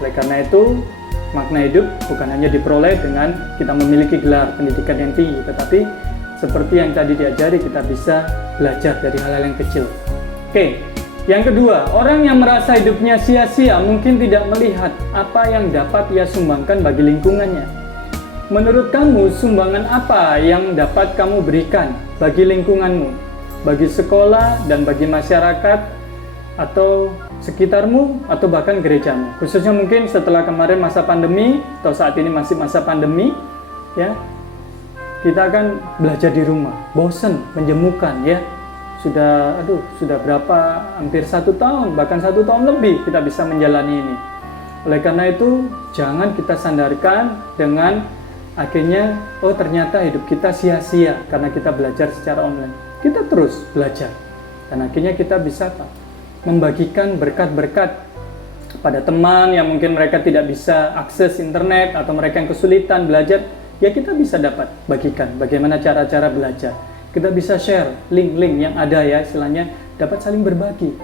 Oleh karena itu, makna hidup bukan hanya diperoleh dengan kita memiliki gelar pendidikan yang tinggi, tetapi seperti yang tadi diajari, kita bisa belajar dari hal-hal yang kecil. Oke. Yang kedua, orang yang merasa hidupnya sia-sia mungkin tidak melihat apa yang dapat ia sumbangkan bagi lingkungannya. Menurut kamu, sumbangan apa yang dapat kamu berikan bagi lingkunganmu, bagi sekolah dan bagi masyarakat atau sekitarmu atau bahkan gerejamu? Khususnya mungkin setelah kemarin masa pandemi atau saat ini masih masa pandemi, ya, kita akan belajar di rumah, bosan, menjemukan, ya. Sudah berapa, hampir 1 tahun, bahkan 1 tahun lebih kita bisa menjalani ini. Oleh karena itu, jangan kita sandarkan dengan akhirnya, oh ternyata hidup kita sia-sia karena kita belajar secara online. Kita terus belajar, dan akhirnya kita bisa membagikan berkat-berkat pada teman yang mungkin mereka tidak bisa akses internet, atau mereka yang kesulitan belajar, ya kita bisa dapat bagikan bagaimana cara-cara belajar. Kita bisa share link-link yang ada, ya, istilahnya dapat saling berbagi.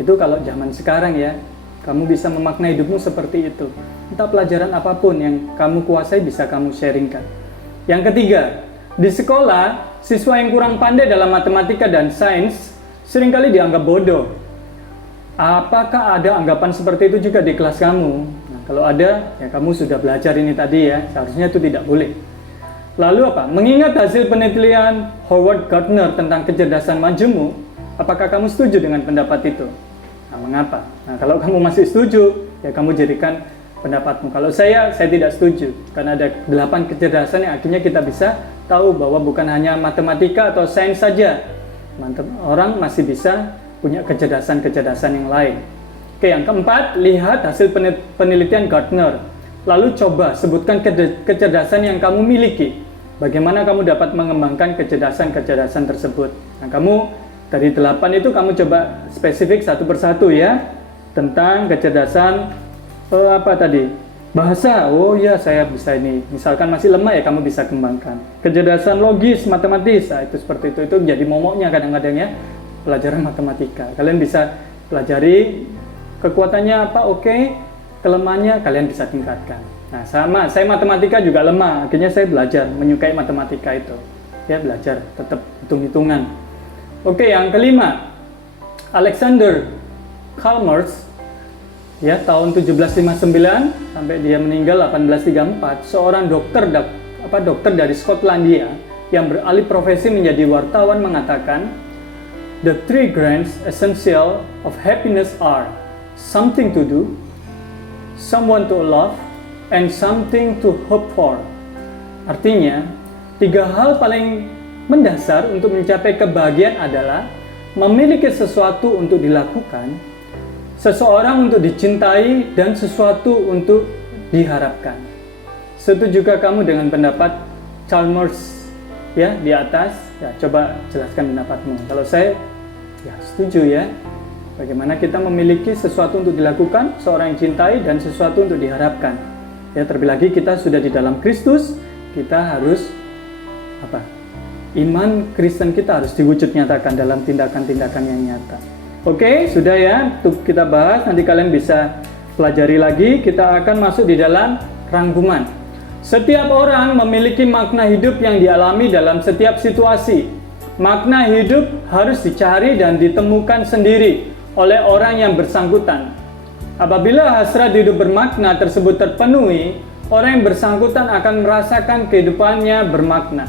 Itu kalau zaman sekarang, ya, kamu bisa memaknai hidupmu seperti itu. Entah pelajaran apapun yang kamu kuasai bisa kamu sharingkan. Yang ketiga, di sekolah, siswa yang kurang pandai dalam matematika dan sains seringkali dianggap bodoh. Apakah ada anggapan seperti itu juga di kelas kamu? Nah, kalau ada, ya kamu sudah belajar ini tadi, ya, seharusnya itu tidak boleh. Lalu apa? Mengingat hasil penelitian Howard Gardner tentang kecerdasan majemuk, apakah kamu setuju dengan pendapat itu? Nah, mengapa? Nah, kalau kamu masih setuju, ya kamu jadikan pendapatmu. Kalau saya tidak setuju, karena ada 8 kecerdasan yang akhirnya kita bisa tahu bahwa bukan hanya matematika atau sains saja. Orang masih bisa punya kecerdasan-kecerdasan yang lain. Oke, yang keempat, lihat hasil penelitian Gardner. Lalu coba sebutkan kecerdasan yang kamu miliki. Bagaimana kamu dapat mengembangkan kecerdasan-kecerdasan tersebut. Nah, kamu dari 8 itu kamu coba spesifik satu persatu, ya. Tentang kecerdasan apa tadi? Bahasa. Oh ya, saya bisa ini. Misalkan masih lemah, ya kamu bisa kembangkan. Kecerdasan logis, matematis. Nah, itu seperti itu menjadi momoknya kadang-kadang, ya. Pelajaran matematika. Kalian bisa pelajari kekuatannya apa, oke. Kelemahannya kalian bisa tingkatkan. Nah, sama, saya matematika juga lemah. Akhirnya saya belajar menyukai matematika itu. Ya, belajar tetap hitung-hitungan. Oke, yang kelima, Alexander Chalmers, ya, tahun 1759 sampai dia meninggal 1834, seorang dokter dari Skotlandia yang beralih profesi menjadi wartawan mengatakan, "The 3 grand essential of happiness are something to do, someone to love, and something to hope for." Artinya, 3 hal paling mendasar untuk mencapai kebahagiaan adalah memiliki sesuatu untuk dilakukan, seseorang untuk dicintai, dan sesuatu untuk diharapkan. Setujukah kamu dengan pendapat Chalmers, ya, di atas? Ya, coba jelaskan pendapatmu. Kalau saya, ya, setuju, ya. Bagaimana kita memiliki sesuatu untuk dilakukan, seorang yang cintai, dan sesuatu untuk diharapkan. Ya, terlebih lagi kita sudah di dalam Kristus, kita harus apa? Iman Kristen kita harus diwujud nyatakan dalam tindakan-tindakan yang nyata. Oke, sudah ya, untuk kita bahas, nanti kalian bisa pelajari lagi. Kita akan masuk di dalam rangkuman. Setiap orang memiliki makna hidup yang dialami dalam setiap situasi. Makna hidup harus dicari dan ditemukan sendiri oleh orang yang bersangkutan. Apabila hasrat hidup bermakna tersebut terpenuhi, orang yang bersangkutan akan merasakan kehidupannya bermakna.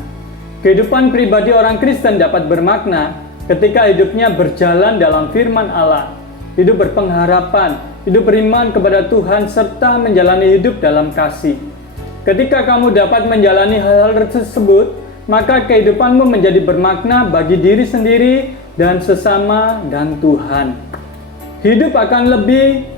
Kehidupan pribadi orang Kristen dapat bermakna ketika hidupnya berjalan dalam firman Allah, hidup berpengharapan, hidup beriman kepada Tuhan, serta menjalani hidup dalam kasih. Ketika kamu dapat menjalani hal-hal tersebut, maka kehidupanmu menjadi bermakna bagi diri sendiri dan sesama dan Tuhan. Hidup akan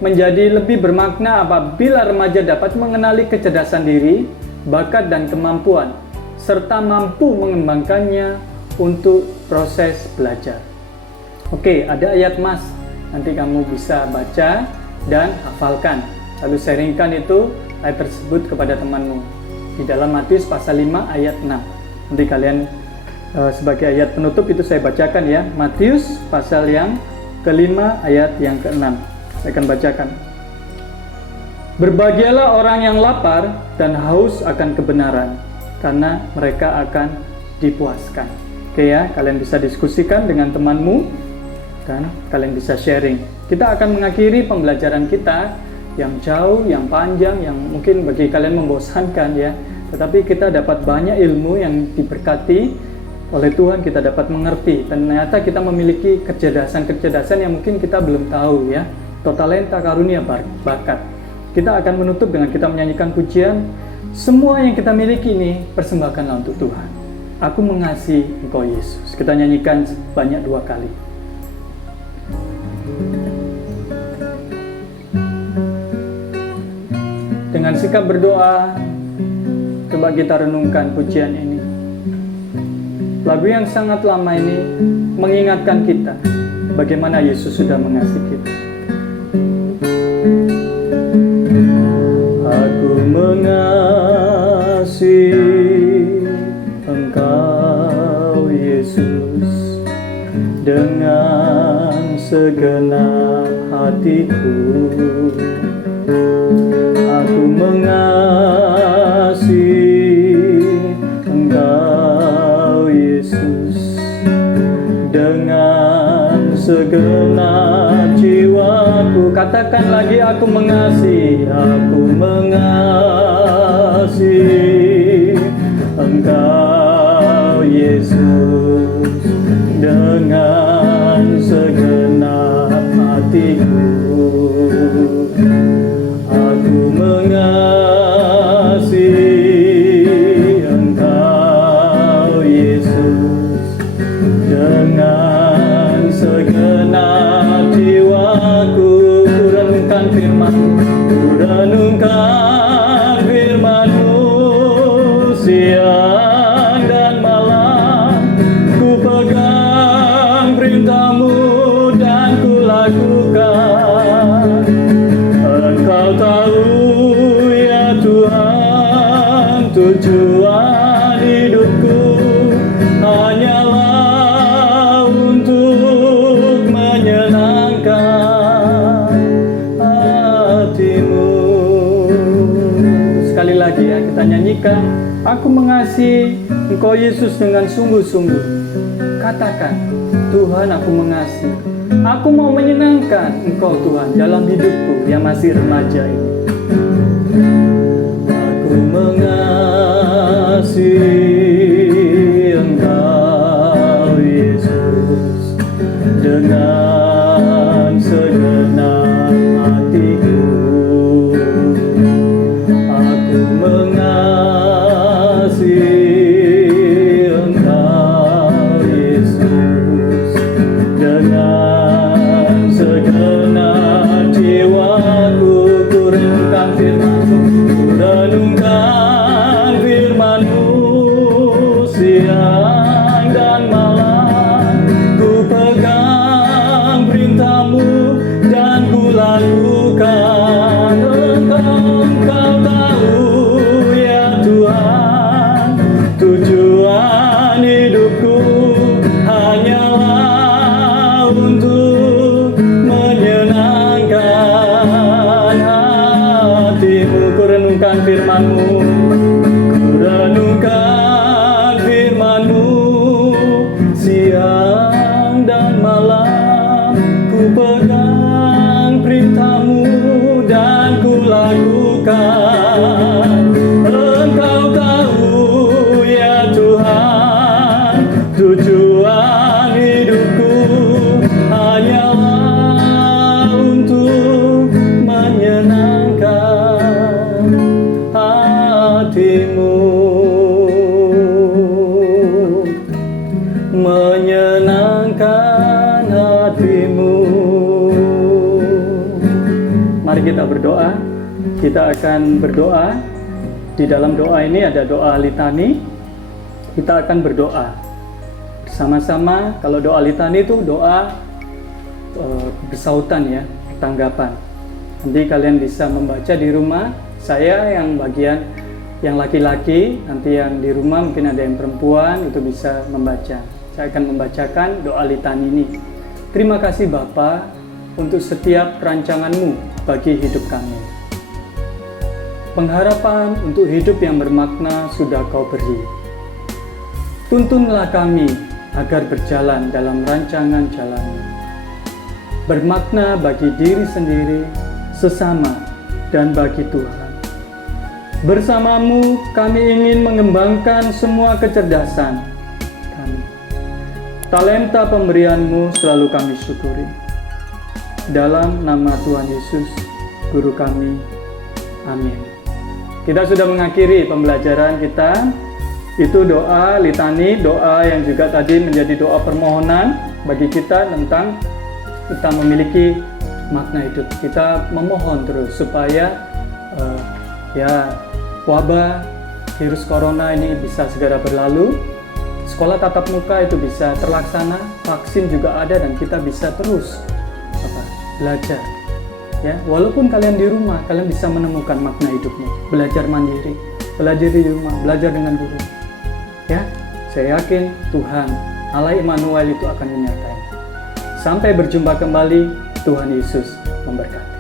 menjadi lebih bermakna apabila remaja dapat mengenali kecerdasan diri, bakat dan kemampuan, serta mampu mengembangkannya untuk proses belajar. Oke, ada ayat Mas, nanti kamu bisa baca dan hafalkan, lalu sharingkan itu ayat tersebut kepada temanmu. Di dalam Matius pasal 5 ayat 6. Nanti kalian sebagai ayat penutup itu saya bacakan ya. Matius pasal yang kelima ayat yang keenam. Saya akan bacakan. Berbahagialah orang yang lapar dan haus akan kebenaran, karena mereka akan dipuaskan. Oke ya, kalian bisa diskusikan dengan temanmu dan kalian bisa sharing. Kita akan mengakhiri pembelajaran kita yang jauh, yang panjang, yang mungkin bagi kalian membosankan ya. Tetapi kita dapat banyak ilmu yang diberkati oleh Tuhan, kita dapat mengerti. Ternyata kita memiliki kecerdasan-kecerdasan yang mungkin kita belum tahu ya. Talenta, karunia, bakat. Kita akan menutup dengan kita menyanyikan pujian. Semua yang kita miliki ini persembahkanlah untuk Tuhan. Aku mengasihi Engkau Yesus. Kita nyanyikan banyak 2 kali. Dengan sikap berdoa, coba kita renungkan pujian ini. Lagu yang sangat lama ini mengingatkan kita bagaimana Yesus sudah mengasihi kita. Aku mengasihi Engkau Yesus dengan segenap hatiku. Aku mengasihi Engkau Yesus dengan segenap jiwaku. Katakan lagi, aku mengasihi Engkau Yesus dengan segenap hatiku. Aku mengasihi Engkau Yesus dengan segenap jiwaku. Ku renungkan firman-Mu siang dan malam. Ku pegang perintah-Mu dan ku lakukan. Engkau tahu ya Tuhan, tujuan hidupku hanyalah untuk menyenangkan hati-Mu. Sekali lagi ya, kita nyanyikan. Aku mengasihi Engkau Yesus dengan sungguh-sungguh. Katakan, Tuhan, aku mengasihi. Aku mau menyenangkan Engkau Tuhan dalam hidupku yang masih remaja ini. Aku mengasihi Engkau Yesus dengan segenap hatiku. Aku mengasihi Engkau Yesus dengan segenap jiwaku. Ku renungkan firman-Mu siang dan malam. Ku pegang perintah-Mu dan ku lakukan. Engkau tahu ya Tuhan, Ku pegang perintah-Mu dan ku lakukan. Engkau tahu ya Tuhan, tujuan hidupku hanyalah untuk menyenangkan hati-Mu. Menyenangkan hati-Mu. Mari kita berdoa. Kita akan berdoa. Di dalam doa ini ada doa litani. Kita akan berdoa bersama-sama. Kalau doa litani itu doa bersautan ya, tanggapan. Nanti kalian bisa membaca di rumah. Saya yang bagian yang laki-laki, nanti yang di rumah mungkin ada yang perempuan, itu bisa membaca. Saya akan membacakan doa litani ini. Terima kasih Bapa untuk setiap rancangan-Mu bagi hidup kami. Pengharapan untuk hidup yang bermakna sudah Kau beri. Tuntunlah kami agar berjalan dalam rancangan jalan-Mu, bermakna bagi diri sendiri, sesama, dan bagi Tuhan. Bersama-Mu kami ingin mengembangkan semua kecerdasan kami. Talenta pemberian-Mu selalu kami syukuri. Dalam nama Tuhan Yesus, Guru kami. Amin. Kita sudah mengakhiri pembelajaran kita. Itu doa litani, doa yang juga tadi menjadi doa permohonan bagi kita tentang kita memiliki makna hidup. Kita memohon terus supaya wabah virus corona ini bisa segera berlalu. Sekolah tatap muka itu bisa terlaksana, vaksin juga ada dan kita bisa terus belajar. Ya, walaupun kalian di rumah, kalian bisa menemukan makna hidupmu. Belajar mandiri, belajar di rumah, belajar dengan guru. Ya, saya yakin Tuhan Allah Immanuel itu akan menyertai. Sampai berjumpa kembali, Tuhan Yesus memberkati.